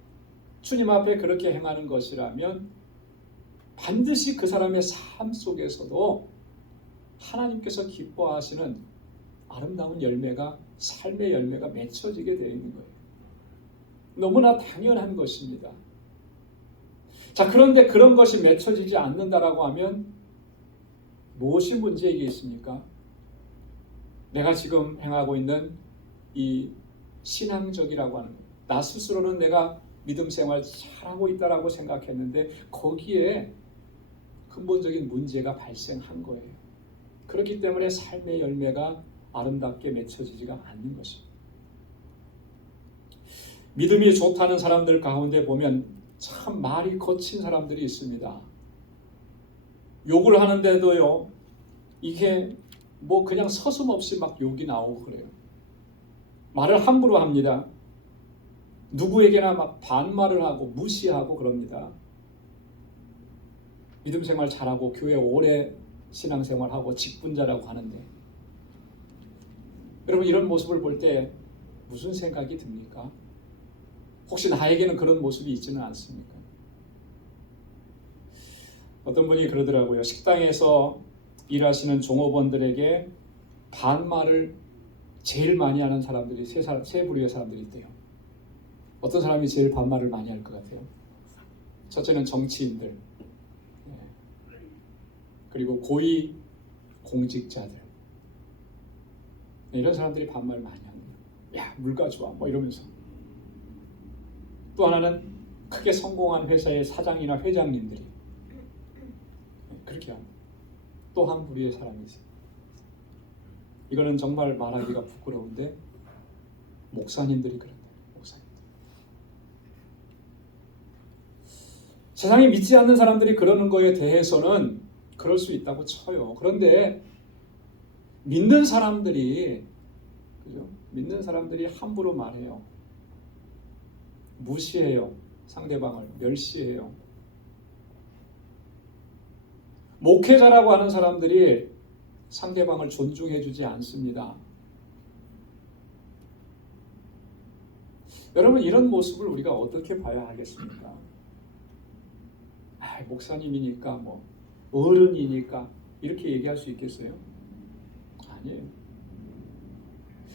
주님 앞에 그렇게 행하는 것이라면 반드시 그 사람의 삶 속에서도 하나님께서 기뻐하시는 아름다운 열매가, 삶의 열매가 맺혀지게 되어 있는 거예요. 너무나 당연한 것입니다. 자, 그런데 그런 것이 맺혀지지 않는다라고 하면 무엇이 문제이겠습니까? 내가 지금 행하고 있는 이 신앙적이라고 하는 것, 나 스스로는 내가 믿음 생활 잘하고 있다라고 생각했는데 거기에 근본적인 문제가 발생한 거예요. 그렇기 때문에 삶의 열매가 아름답게 맺혀지지가 않는 것입니다. 믿음이 좋다는 사람들 가운데 보면 참 말이 거친 사람들이 있습니다. 욕을 하는데도요, 이게 뭐 그냥 서슴없이 막 욕이 나오고 그래요. 말을 함부로 합니다. 누구에게나 막 반말을 하고 무시하고 그럽니다. 믿음 생활 잘하고 교회 오래 신앙생활하고 직분자라고 하는데 여러분 이런 모습을 볼 때 무슨 생각이 듭니까? 혹시 나에게는 그런 모습이 있지는 않습니까? 어떤 분이 그러더라고요. 식당에서 일하시는 종업원들에게 반말을 제일 많이 하는 사람들이 세 부류의 사람들이 있대요. 어떤 사람이 제일 반말을 많이 할 것 같아요? 첫째는 정치인들, 그리고 고위 공직자들, 이런 사람들이 반말 많이 합니다. 야, 물가 좋아 뭐 이러면서. 또 하나는 크게 성공한 회사의 사장이나 회장님들이 그렇게 합니다. 또 한 부류의 사람이 있어요. 이거는 정말 말하기가 부끄러운데 목사님들이 그런다. 목사님들. 세상에 믿지 않는 사람들이 그러는 거에 대해서는 그럴 수 있다고 쳐요. 그런데 믿는 사람들이, 그죠? 믿는 사람들이 함부로 말해요. 무시해요. 상대방을 멸시해요. 목회자라고 하는 사람들이 상대방을 존중해주지 않습니다. 여러분, 이런 모습을 우리가 어떻게 봐야 하겠습니까? 목사님이니까 뭐 어른이니까 이렇게 얘기할 수 있겠어요? 아니에요.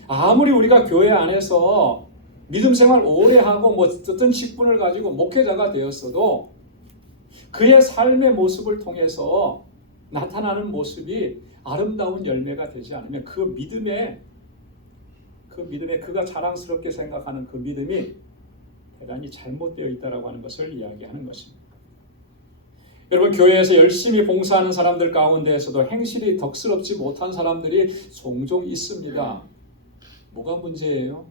아무리 우리가 교회 안에서 믿음 생활 오래 하고 뭐 어떤 직분을 가지고 목회자가 되었어도 그의 삶의 모습을 통해서 나타나는 모습이 아름다운 열매가 되지 않으면 그 믿음에 그가 자랑스럽게 생각하는 그 믿음이 대단히 잘못되어 있다라고 하는 것을 이야기하는 것입니다. 여러분, 교회에서 열심히 봉사하는 사람들 가운데에서도 행실이 덕스럽지 못한 사람들이 종종 있습니다. 뭐가 문제예요?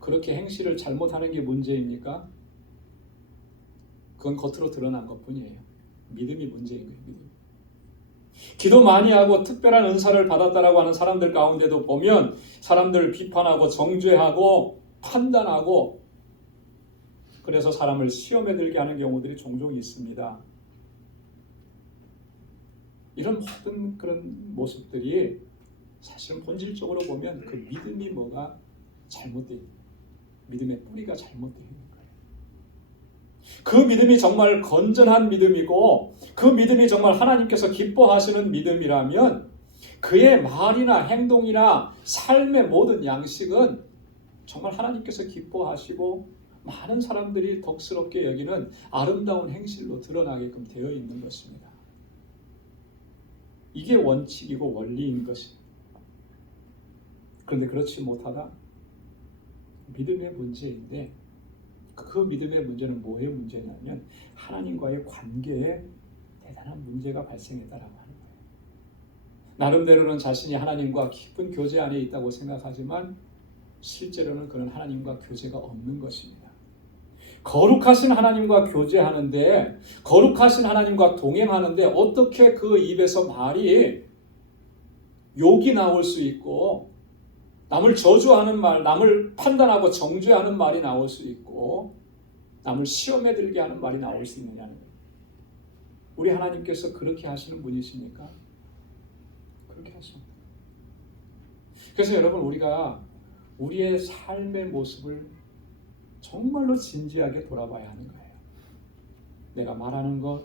그렇게 행실을 잘못하는 게 문제입니까? 그건 겉으로 드러난 것뿐이에요. 믿음이 문제인 거예요. 믿음. 기도 많이 하고 특별한 은사를 받았다라고 하는 사람들 가운데도 보면 사람들을 비판하고 정죄하고 판단하고 그래서 사람을 시험에 들게 하는 경우들이 종종 있습니다. 이런 모든 그런 모습들이 사실은 본질적으로 보면 그 믿음이 뭐가 잘못되어 있는 거예요. 믿음의 뿌리가 잘못되어 있는 거예요. 그 믿음이 정말 건전한 믿음이고 그 믿음이 정말 하나님께서 기뻐하시는 믿음이라면 그의 말이나 행동이나 삶의 모든 양식은 정말 하나님께서 기뻐하시고 많은 사람들이 덕스럽게 여기는 아름다운 행실로 드러나게끔 되어 있는 것입니다. 이게 원칙이고 원리인 것입니다. 그런데 그렇지 못하다 믿음의 문제인데 그 믿음의 문제는 뭐의 문제냐면 하나님과의 관계에 대단한 문제가 발생했다라고 하는 거예요. 나름대로는 자신이 하나님과 깊은 교제 안에 있다고 생각하지만 실제로는 그런 하나님과 교제가 없는 것입니다. 거룩하신 하나님과 교제하는데 거룩하신 하나님과 동행하는데 어떻게 그 입에서 말이 욕이 나올 수 있고 남을 저주하는 말, 남을 판단하고 정죄하는 말이 나올 수 있고 남을 시험에 들게 하는 말이 나올 수 있느냐는 거예요. 우리 하나님께서 그렇게 하시는 분이십니까? 그렇게 하십니다. 그래서 여러분, 우리가 우리의 삶의 모습을 정말로 진지하게 돌아봐야 하는 거예요. 내가 말하는 것,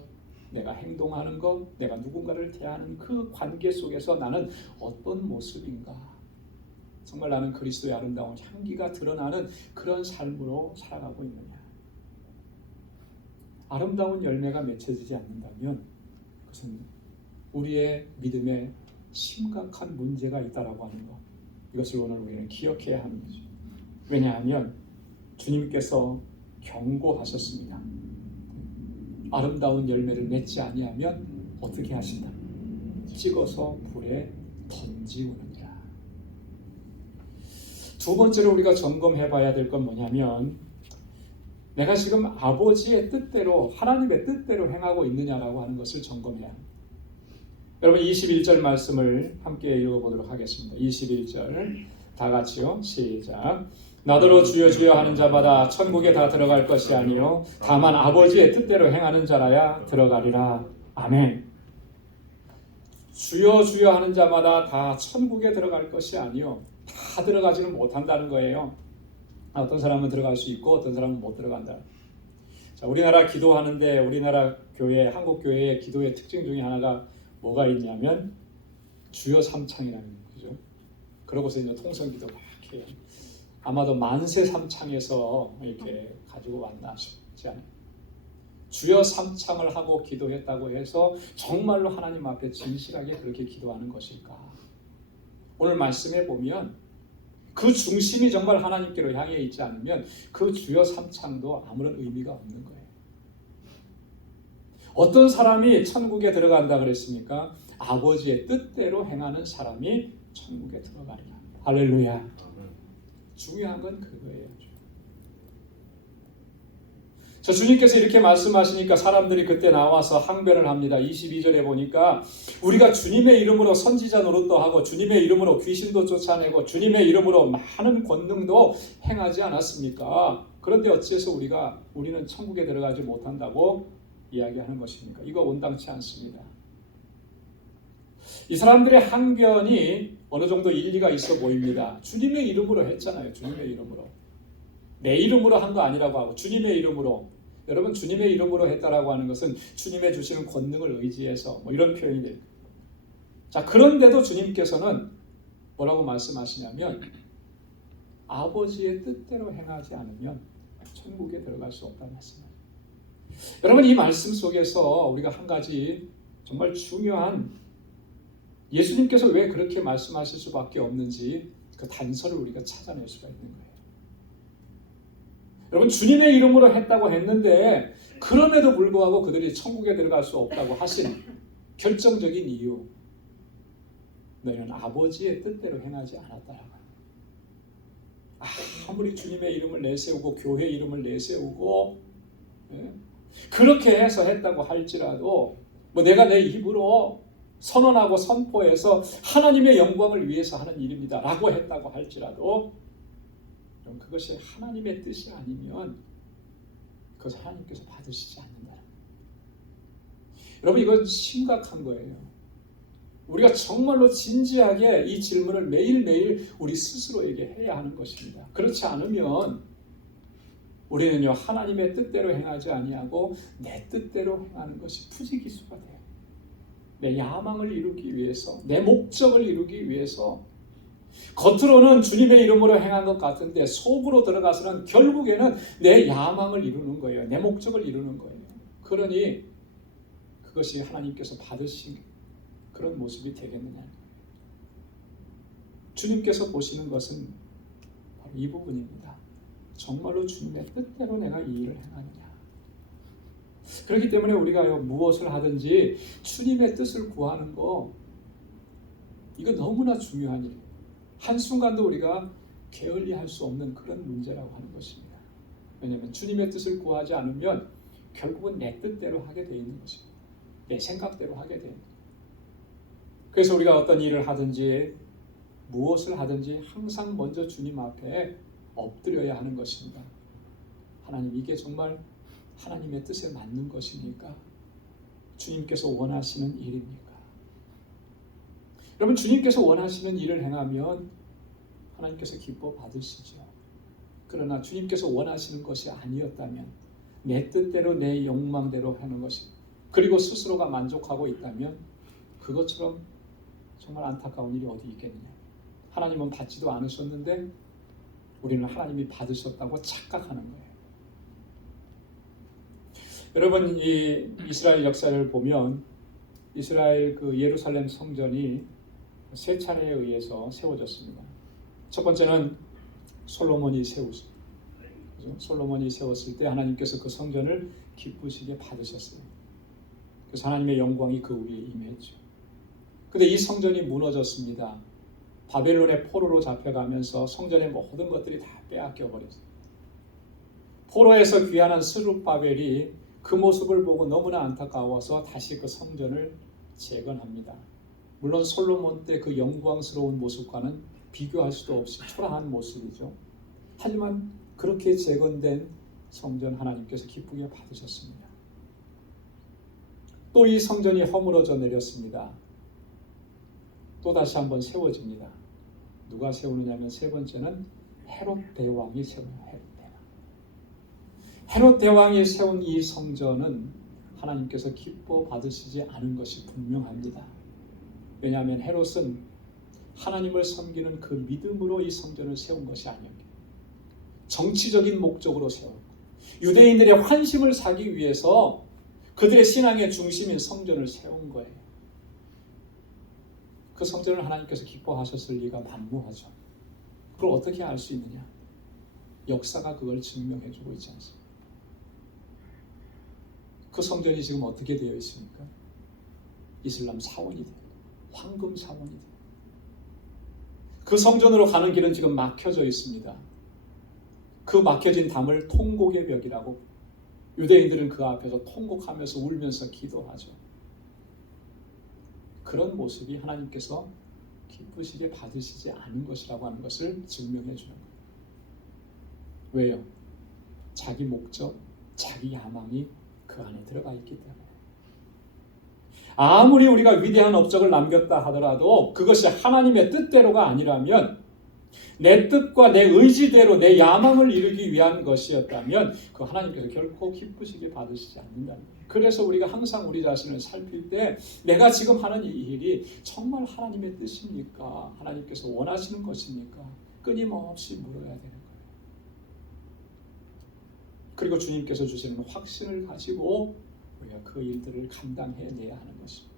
내가 행동하는 것, 내가 누군가를 대하는 그 관계 속에서 나는 어떤 모습인가? 정말 나는 그리스도의 아름다운 향기가 드러나는 그런 삶으로 살아가고 있느냐? 아름다운 열매가 맺혀지지 않는다면 그것은 우리의 믿음에 심각한 문제가 있다라고 하는 것. 이것을 오늘 우리는 기억해야 하는 거죠. 왜냐하면 주님께서 경고하셨습니다. 아름다운 열매를 맺지 아니하면 어떻게 하신다? 찍어서 불에 던지우느니라. 두 번째로 우리가 점검해 봐야 될 건 뭐냐면 내가 지금 아버지의 뜻대로 하나님의 뜻대로 행하고 있느냐라고 하는 것을 점검해야 합니다. 여러분 21절 말씀을 함께 읽어보도록 하겠습니다. 21절 다 같이요. 시작. 나더러 주여 주여 하는 자마다 천국에 다 들어갈 것이 아니요 다만 아버지의 뜻대로 행하는 자라야 들어가리라. 아멘. 주여 주여 하는 자마다 다 천국에 들어갈 것이 아니요 다 들어가지는 못한다는 거예요. 어떤 사람은 들어갈 수 있고 어떤 사람은 못 들어간다. 자, 우리나라 기도하는데 우리나라 교회, 한국 교회의 기도의 특징 중에 하나가 뭐가 있냐면 주여 삼창이라는 거죠. 그러고서 이제 통성기도 막 해요. 아마도 만세 삼창에서 이렇게 가지고 왔나 싶지 않아요. 주여 삼창을 하고 기도했다고 해서 정말로 하나님 앞에 진실하게 그렇게 기도하는 것일까? 오늘 말씀해 보면 그 중심이 정말 하나님께로 향해 있지 않으면 그 주여 삼창도 아무런 의미가 없는 거예요. 어떤 사람이 천국에 들어간다 그랬습니까? 아버지의 뜻대로 행하는 사람이 천국에 들어가리라. 할렐루야. 중요한 건 그거예요. 저 주님께서 이렇게 말씀하시니까 사람들이 그때 나와서 항변을 합니다. 22절에 보니까 우리가 주님의 이름으로 선지자 노릇도 하고 주님의 이름으로 귀신도 쫓아내고 주님의 이름으로 많은 권능도 행하지 않았습니까? 그런데 어째서 우리는 천국에 들어가지 못한다고 이야기하는 것입니까? 이거 온당치 않습니다. 이 사람들의 항변이 어느 정도 일리가 있어 보입니다. 주님의 이름으로 했잖아요. 주님의 이름으로. 내 이름으로 한 거 아니라고 하고 주님의 이름으로. 여러분 주님의 이름으로 했다라고 하는 것은 주님의 주시는 권능을 의지해서 이런 표현이 돼요. 자, 그런데도 주님께서는 뭐라고 말씀하시냐면 아버지의 뜻대로 행하지 않으면 천국에 들어갈 수 없다는 말씀이에요. 여러분 이 말씀 속에서 우리가 한 가지 정말 중요한 예수님께서 왜 그렇게 말씀하실 수밖에 없는지 그 단서를 우리가 찾아낼 수가 있는 거예요. 여러분 주님의 이름으로 했다고 했는데 그럼에도 불구하고 그들이 천국에 들어갈 수 없다고 하신 결정적인 이유, 너희는 아버지의 뜻대로 행하지 않았다라고. 아무리 주님의 이름을 내세우고 교회 이름을 내세우고 그렇게 해서 했다고 할지라도 내가 내 입으로 선언하고 선포해서 하나님의 영광을 위해서 하는 일입니다 라고 했다고 할지라도 그것이 하나님의 뜻이 아니면 그것을 하나님께서 받으시지 않는다. 여러분 이건 심각한 거예요. 우리가 정말로 진지하게 이 질문을 매일매일 우리 스스로에게 해야 하는 것입니다. 그렇지 않으면 우리는요 하나님의 뜻대로 행하지 아니하고 내 뜻대로 행하는 것이 부지기수가 돼요. 내 야망을 이루기 위해서, 내 목적을 이루기 위해서 겉으로는 주님의 이름으로 행한 것 같은데 속으로 들어가서는 결국에는 내 야망을 이루는 거예요. 내 목적을 이루는 거예요. 그러니 그것이 하나님께서 받으신 그런 모습이 되겠느냐. 주님께서 보시는 것은 바로 이 부분입니다. 정말로 주님의 뜻대로 내가 이 일을 행하느냐. 그렇기 때문에 우리가 무엇을 하든지 주님의 뜻을 구하는 거 이거 너무나 중요한 일이에요. 한순간도 우리가 게을리할 수 없는 그런 문제라고 하는 것입니다. 왜냐하면 주님의 뜻을 구하지 않으면 결국은 내 뜻대로 하게 돼 있는 것입니다. 내 생각대로 하게 됩니다. 그래서 우리가 어떤 일을 하든지 무엇을 하든지 항상 먼저 주님 앞에 엎드려야 하는 것입니다. 하나님 이게 정말 하나님의 뜻에 맞는 것입니까? 주님께서 원하시는 일입니까? 여러분 주님께서 원하시는 일을 행하면 하나님께서 기뻐 받으시죠. 그러나 주님께서 원하시는 것이 아니었다면 내 뜻대로 내 욕망대로 하는 것이 그리고 스스로가 만족하고 있다면 그것처럼 정말 안타까운 일이 어디 있겠느냐. 하나님은 받지도 않으셨는데 우리는 하나님이 받으셨다고 착각하는 거예요. 여러분 이 이스라엘 역사를 보면 이스라엘 그 예루살렘 성전이 세 차례에 의해서 세워졌습니다. 첫 번째는 솔로몬이 세웠어요. 솔로몬이 세웠을 때 하나님께서 그 성전을 기쁘시게 받으셨어요. 그래서 하나님의 영광이 그 위에 임했죠. 근데 이 성전이 무너졌습니다. 바벨론의 포로로 잡혀가면서 성전의 모든 것들이 다 빼앗겨 버렸어요. 포로에서 귀환한 스룹바벨이 그 모습을 보고 너무나 안타까워서 다시 그 성전을 재건합니다. 물론 솔로몬 때 그 영광스러운 모습과는 비교할 수도 없이 초라한 모습이죠. 하지만 그렇게 재건된 성전 하나님께서 기쁘게 받으셨습니다. 또 이 성전이 허물어져 내렸습니다. 또 다시 한번 세워집니다. 누가 세우느냐면 세 번째는 헤롯 대왕이 세워요. 헤롯 대왕이 세운 이 성전은 하나님께서 기뻐 받으시지 않은 것이 분명합니다. 왜냐하면 헤롯은 하나님을 섬기는 그 믿음으로 이 성전을 세운 것이 아니었기, 정치적인 목적으로 세웠고 유대인들의 환심을 사기 위해서 그들의 신앙의 중심인 성전을 세운 거예요. 그 성전을 하나님께서 기뻐하셨을 리가 만무하죠. 그걸 어떻게 알 수 있느냐? 역사가 그걸 증명해주고 있지 않습니까? 그 성전이 지금 어떻게 되어 있습니까? 이슬람 사원이 돼요. 황금 사원이 돼요. 그 성전으로 가는 길은 지금 막혀져 있습니다. 그 막혀진 담을 통곡의 벽이라고, 유대인들은 그 앞에서 통곡하면서 울면서 기도하죠. 그런 모습이 하나님께서 기쁘시게 받으시지 않은 것이라고 하는 것을 증명해 주는 거예요. 왜요? 자기 목적, 자기 야망이 그 안에 들어가 있기 때문에. 아무리 우리가 위대한 업적을 남겼다 하더라도 그것이 하나님의 뜻대로가 아니라면, 내 뜻과 내 의지대로 내 야망을 이루기 위한 것이었다면 그 하나님께서 결코 기쁘시게 받으시지 않는다는 거예요. 그래서 우리가 항상 우리 자신을 살필 때 내가 지금 하는 이 일이 정말 하나님의 뜻입니까? 하나님께서 원하시는 것입니까? 끊임없이 물어야 되는 거예요. 그리고 주님께서 주시는 확신을 가지고 우리가 그 일들을 감당해내야 하는 것입니다.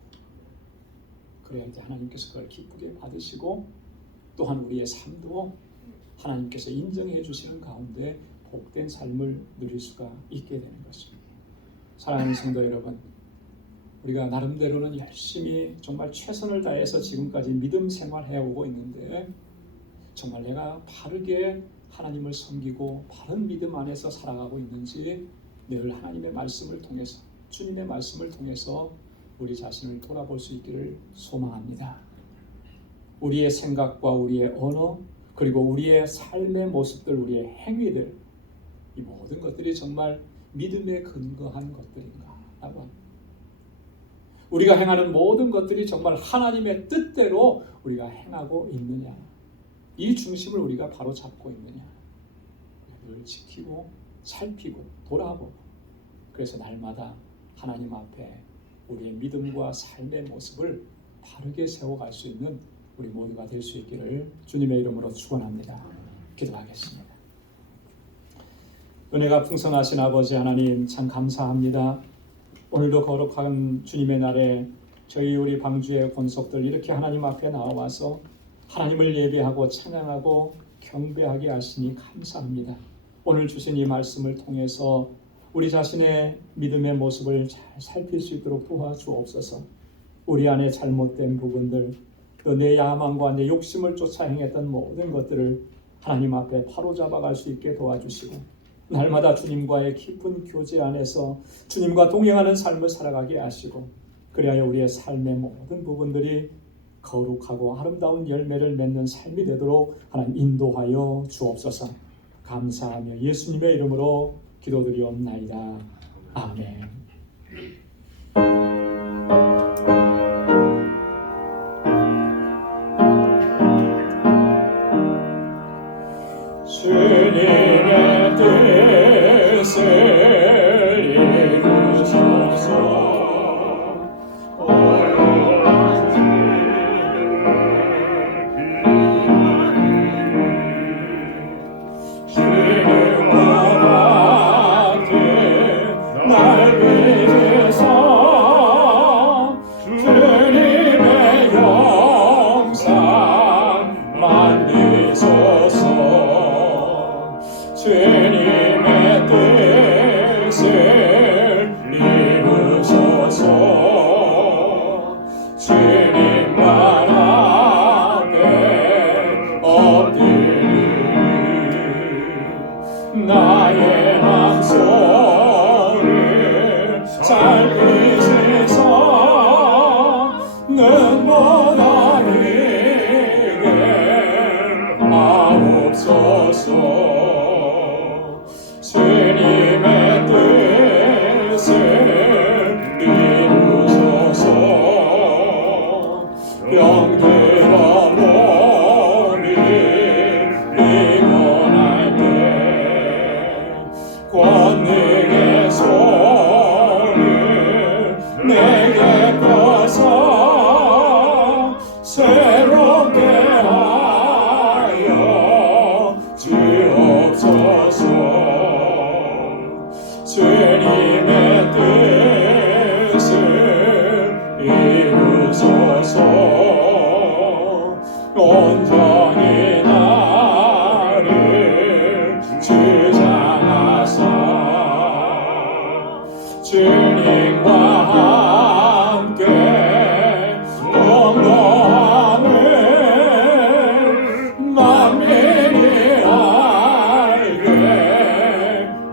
그래야 이제 하나님께서 그걸 기쁘게 받으시고 또한 우리의 삶도 하나님께서 인정해 주시는 가운데 복된 삶을 누릴 수가 있게 되는 것입니다. 사랑하는 성도 여러분, 우리가 나름대로는 열심히 정말 최선을 다해서 지금까지 믿음 생활해 오고 있는데, 정말 내가 바르게 하나님을 섬기고 바른 믿음 안에서 살아가고 있는지 늘 하나님의 말씀을 통해서, 주님의 말씀을 통해서 우리 자신을 돌아볼 수 있기를 소망합니다. 우리의 생각과 우리의 언어, 그리고 우리의 삶의 모습들, 우리의 행위들, 이 모든 것들이 정말 믿음에 근거한 것들인가 라고 합니다. 우리가 행하는 모든 것들이 정말 하나님의 뜻대로 우리가 행하고 있느냐, 이 중심을 우리가 바로 잡고 있느냐, 늘 지키고 살피고 돌아보고, 그래서 날마다 하나님 앞에 우리의 믿음과 삶의 모습을 바르게 세워갈 수 있는 우리 모두가 될 수 있기를 주님의 이름으로 축원합니다. 기도하겠습니다. 은혜가 풍성하신 아버지 하나님, 참 감사합니다. 오늘도 거룩한 주님의 날에 저희 우리 방주의 권속들 이렇게 하나님 앞에 나와서 하나님을 예배하고 찬양하고 경배하게 하시니 감사합니다. 오늘 주신 이 말씀을 통해서 우리 자신의 믿음의 모습을 잘 살필 수 있도록 도와주옵소서. 우리 안에 잘못된 부분들, 또 내 야망과 내 욕심을 쫓아 행했던 모든 것들을 하나님 앞에 바로잡아갈 수 있게 도와주시고, 날마다 주님과의 깊은 교제 안에서 주님과 동행하는 삶을 살아가게 하시고, 그리하여 우리의 삶의 모든 부분들이 거룩하고 아름다운 열매를 맺는 삶이 되도록 하나님 인도하여 주옵소서. 감사하며 예수님의 이름으로 기도드리옵나이다. 아멘. 주님의 뜻을 이루소서. 주님의 뜻을 이루소서. 주님만 앞에 엎드리니 나의 맘소를 살피시소. 눈보다 이게 아옵소서. 주님의 뜻을 이루소서. 병들어 몸이 피곤할 때 권능의 손을 내게 펴서 새롭게 하여 주옵소서. 온전히 나를 주장하사 주님과 함께 동거하는 만민이 알게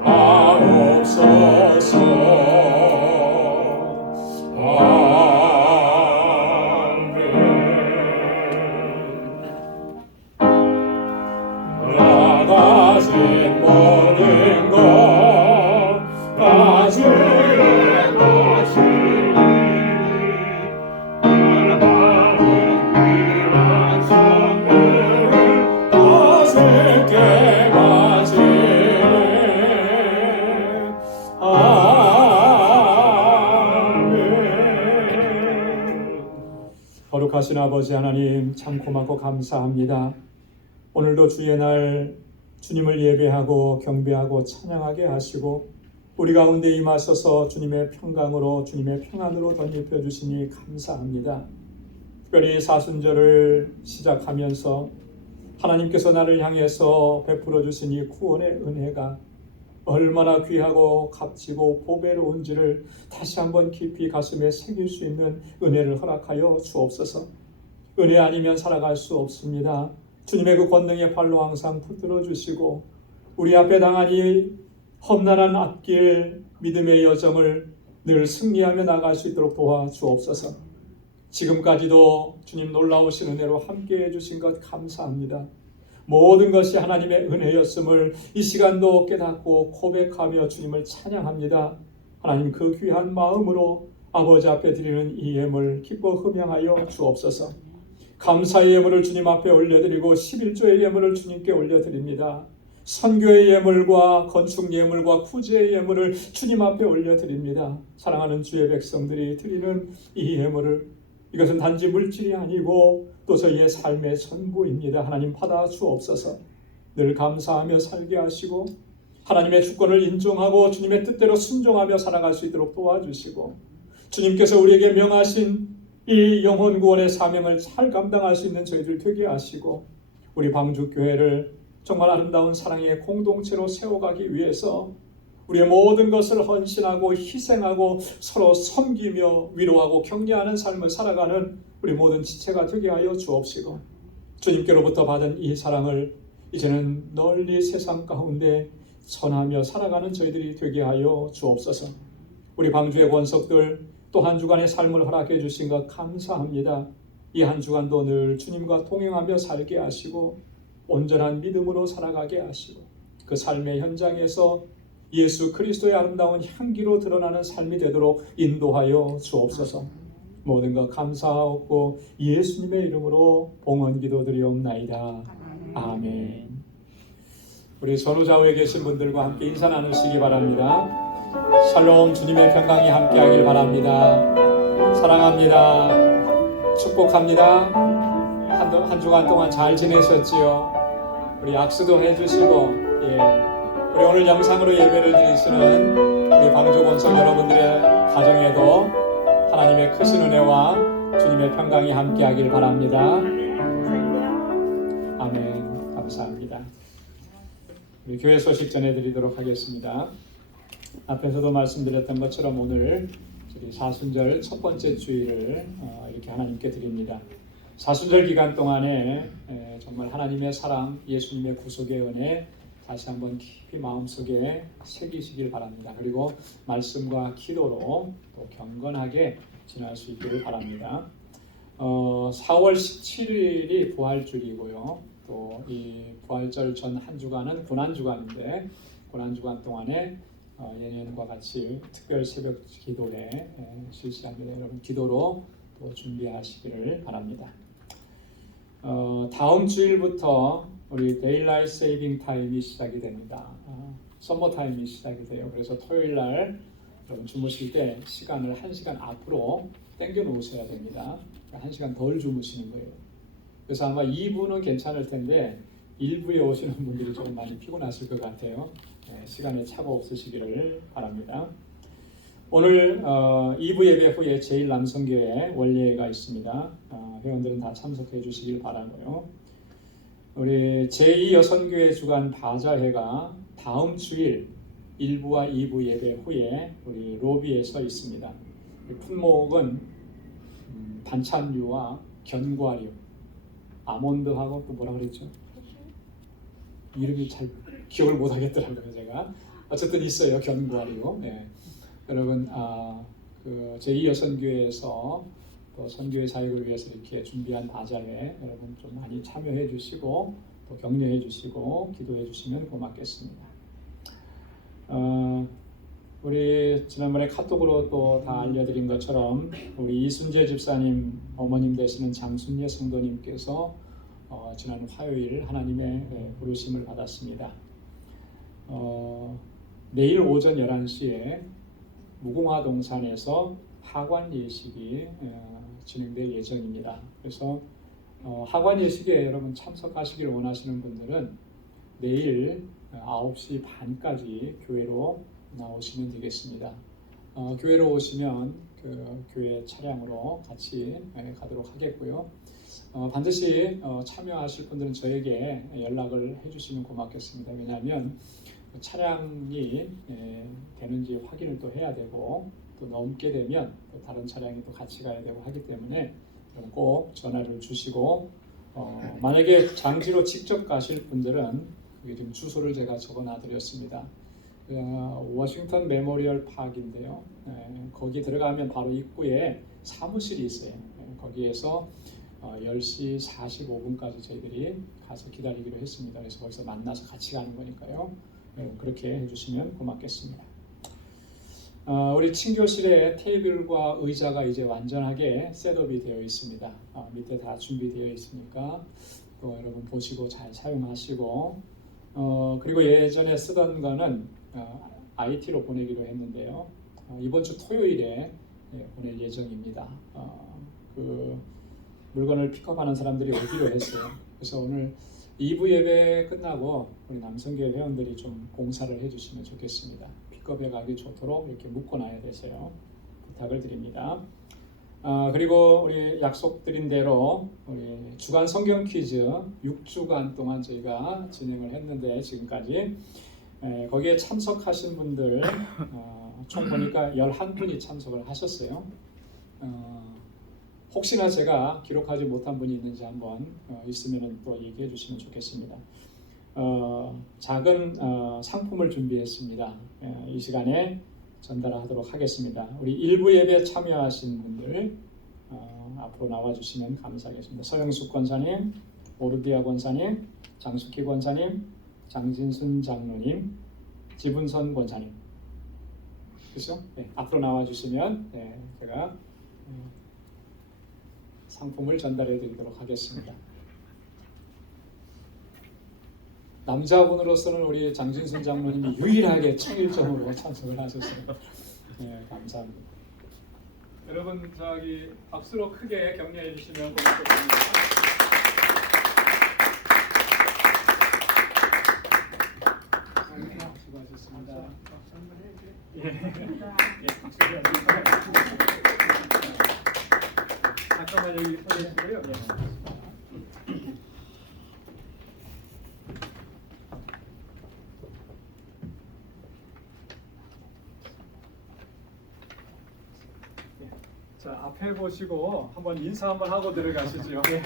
하옵소서. 나가신 모든 것 다 주의 것이니 나가는 귀한 선물을 다 주께 바치네. 아멘. 거룩하신 아버지 하나님, 참 고맙고 감사합니다. 오늘도 주의 날 주님을 예배하고 경배하고 찬양하게 하시고 우리 가운데 임하셔서 주님의 평강으로 주님의 평안으로 덧입혀 주시니 감사합니다. 특별히 사순절을 시작하면서 하나님께서 나를 향해서 베풀어 주신 이 구원의 은혜가 얼마나 귀하고 값지고 보배로운지를 다시 한번 깊이 가슴에 새길 수 있는 은혜를 허락하여 주옵소서. 은혜 아니면 살아갈 수 없습니다. 주님의 그 권능의 발로 항상 붙들어 주시고 우리 앞에 당한 이 험난한 앞길 믿음의 여정을 늘 승리하며 나갈 수 있도록 도와주옵소서. 지금까지도 주님 놀라우신 은혜로 함께해 주신 것 감사합니다. 모든 것이 하나님의 은혜였음을 이 시간도 깨닫고 고백하며 주님을 찬양합니다. 하나님 그 귀한 마음으로 아버지 앞에 드리는 이 예물 기뻐 흠양하여 주옵소서. 감사의 예물을 주님 앞에 올려드리고 11조의 예물을 주님께 올려드립니다. 선교의 예물과 건축 예물과 구제의 예물을 주님 앞에 올려드립니다. 사랑하는 주의 백성들이 드리는 이 예물을, 이것은 단지 물질이 아니고 또 저희의 삶의 전부입니다. 하나님 받아 주옵소서. 늘 감사하며 살게 하시고 하나님의 주권을 인정하고 주님의 뜻대로 순종하며 살아갈 수 있도록 도와주시고 주님께서 우리에게 명하신 이 영혼 구원의 사명을 잘 감당할 수 있는 저희들 되게 하시고 우리 방주교회를 정말 아름다운 사랑의 공동체로 세워가기 위해서 우리의 모든 것을 헌신하고 희생하고 서로 섬기며 위로하고 격려하는 삶을 살아가는 우리 모든 지체가 되게 하여 주옵시고 주님께로부터 받은 이 사랑을 이제는 널리 세상 가운데 전하며 살아가는 저희들이 되게 하여 주옵소서. 우리 방주의 권속들 또 한 주간의 삶을 허락해 주신 것 감사합니다. 이 한 주간도 늘 주님과 동행하며 살게 하시고 온전한 믿음으로 살아가게 하시고 그 삶의 현장에서 예수 그리스도의 아름다운 향기로 드러나는 삶이 되도록 인도하여 주옵소서. 모든 것 감사하옵고 예수님의 이름으로 봉헌 기도드리옵나이다. 아멘. 우리 전후좌우에 계신 분들과 함께 인사 나누시기 바랍니다. 샬롬, 주님의 평강이 함께하길 바랍니다. 사랑합니다. 축복합니다. 한 주간 동안 잘 지내셨지요? 우리 악수도 해주시고, 우리 오늘 영상으로 예배를 드리시는 우리 방주 권속 여러분들의 가정에도 하나님의 크신 은혜와 주님의 평강이 함께하길 바랍니다. 아멘. 감사합니다. 우리 교회 소식 전해드리도록 하겠습니다. 앞에서도 말씀드렸던 것처럼 오늘 사순절 첫 번째 주일을 이렇게 하나님께 드립니다. 사순절 기간 동안에 정말 하나님의 사랑, 예수님의 구속의 은혜 다시 한번 깊이 마음속에 새기시길 바랍니다. 그리고 말씀과 기도로 또 경건하게 지날 수 있기를 바랍니다. 4월 17일이 부활주일이고요. 또 이 부활절 전 한 주간은 고난주간인데 고난주간 동안에 예년과 같이 특별 새벽 기도회 실시합니다. 여러분 기도로 또 준비하시기를 바랍니다. 다음 주일부터 우리 데일라이트 세이빙 타임이 시작이 됩니다. 서머 타임이 시작이 돼요. 그래서 토요일 날 여러분 주무실 때 시간을 1시간 앞으로 당겨 놓으셔야 됩니다. 1시간 덜 주무시는 거예요. 그래서 아마 2부는 괜찮을 텐데 1부에 오시는 분들이 조금 많이 피곤하실 것 같아요. 시간에 차가 없으시기를 바랍니다. 오늘 2부 예배 후에 제1남성교회 원례가 있습니다. 회원들은 다 참석해 주시길 바라고요. 우리 제2여선교회 주간 바자회가 다음 주일 1부와 2부 예배 후에 우리 로비에서 있습니다. 품목은 반찬류와 견과류, 아몬드하고 또 뭐라 그랬죠? 이름이 잘 기억을 못 하겠더라고요, 제가. 어쨌든 있어요, 견과류. 네. 여러분, 그 제2여선교회에서 또 선교의 사역을 위해서 이렇게 준비한 바자회 여러분 좀 많이 참여해 주시고 또 격려해 주시고 기도해 주시면 고맙겠습니다. 우리 지난번에 카톡으로 또 다 알려드린 것처럼 우리 이순재 집사님 어머님 되시는 장순예 성도님께서 지난 화요일 하나님의 부르심을 받았습니다. 내일 오전 11시에 무궁화 동산에서 하관 예식이 진행될 예정입니다. 그래서 하관 예식에 여러분 참석하시길 원하시는 분들은 내일 9시 반까지 교회로 나오시면 되겠습니다. 교회로 오시면 그 교회 차량으로 같이 가도록 하겠고요. 반드시 참여하실 분들은 저에게 연락을 해주시면 고맙겠습니다. 왜냐하면 차량이 되는지 확인을 또 해야 되고 또 넘게 되면 또 다른 차량이 또 같이 가야 되고 하기 때문에 꼭 전화를 주시고 만약에 장지로 직접 가실 분들은 여기 지금 주소를 제가 적어놔드렸습니다. 워싱턴 메모리얼 파크인데요. 거기 들어가면 바로 입구에 사무실이 있어요. 거기에서 10시 45분까지 저희들이 가서 기다리기로 했습니다. 그래서 거기서 만나서 같이 가는 거니까요. 그렇게 해주시면 고맙겠습니다. 우리 친교실에 테이블과 의자가 이제 완전하게 셋업이 되어 있습니다. 밑에 다 준비되어 있으니까 또 여러분 보시고 잘 사용하시고 그리고 예전에 쓰던 거는 IT로 보내기로 했는데요. 이번 주 토요일에 보낼 예정입니다. 그 물건을 픽업하는 사람들이 오기로 했어요. 그래서 오늘 2부 예배 끝나고 우리 남성교회 회원들이 좀 공사를 해주시면 좋겠습니다. 픽업해 가기 좋도록 이렇게 묶어놔야 돼서요. 부탁을 드립니다. 그리고 우리 약속드린 대로 우리 주간 성경 퀴즈 6주간 동안 저희가 진행을 했는데 지금까지 거기에 참석하신 분들 총 보니까 11분이 참석을 하셨어요. 혹시나 제가 기록하지 못한 분이 있는지 한번 있으면 또 얘기해 주시면 좋겠습니다. 작은 상품을 준비했습니다. 이 시간에 전달하도록 하겠습니다. 우리 1부 예배 참여하신 분들 앞으로 나와주시면 감사하겠습니다. 서영숙 권사님, 오르비아 권사님, 장숙희 권사님, 장진순 장로님, 지분선 권사님, 그렇죠? 네, 앞으로 나와주시면 제가 상품을 전달해 드리도록 하겠습니다. 남자분으로서는 우리 장진순 장로님이 유일하게 청일점으로 참석을 하셨어요. 네, 감사합니다. 여러분 저기 박수로 크게 격려해 주시면 고맙겠습니다. 수고하셨습니다. 잠깐만 여기 보내주고요. 자, 앞에 보시고 한번 인사 한번 하고 들어가시죠. 네.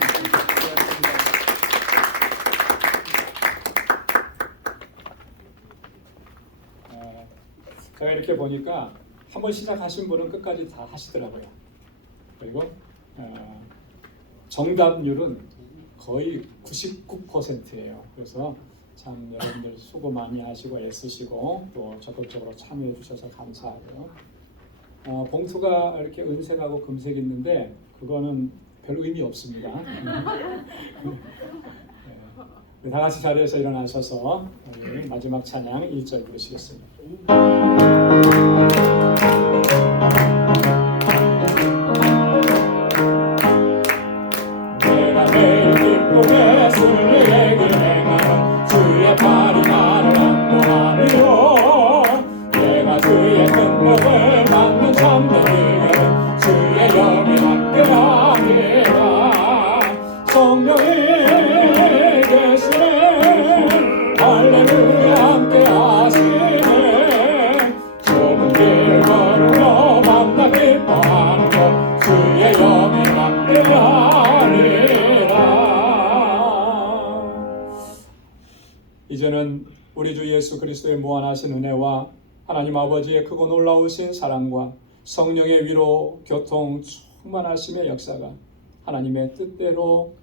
제가 이렇게 보니까 한번 시작하신 분은 끝까지 다 하시더라고요. 그리고 정답률은 거의 99%예요. 그래서 참 여러분들 수고 많이 하시고 애쓰시고 또 적극적으로 참여해 주셔서 감사하고요. 봉투가 이렇게 은색하고 금색 있는데 그거는 별 의미 없습니다. 네, 다 같이 자리에서 일어나셔서 마지막 찬양 1절 부르시겠습니다. 내가 매일 기쁨의 술을 내게 행하는 주의 팔이 나를 안보하며 내가 주의 큰 복을 받는 이제는 우리 주 예수 그리스도의 무한하신 은혜와 하나님 아버지의 크고 놀라우신 사랑과 성령의 위로 교통 충만하심의 역사가 하나님의 뜻대로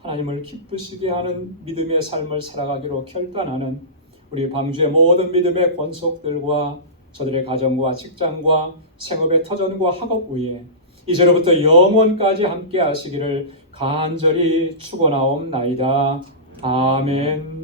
하나님을 기쁘시게 하는 믿음의 삶을 살아가기로 결단하는 우리 방주의 모든 믿음의 권속들과 저들의 가정과 직장과 생업의 터전과 학업 위에 이제로부터 영원까지 함께 하시기를 간절히 축원하옵나이다. 아멘.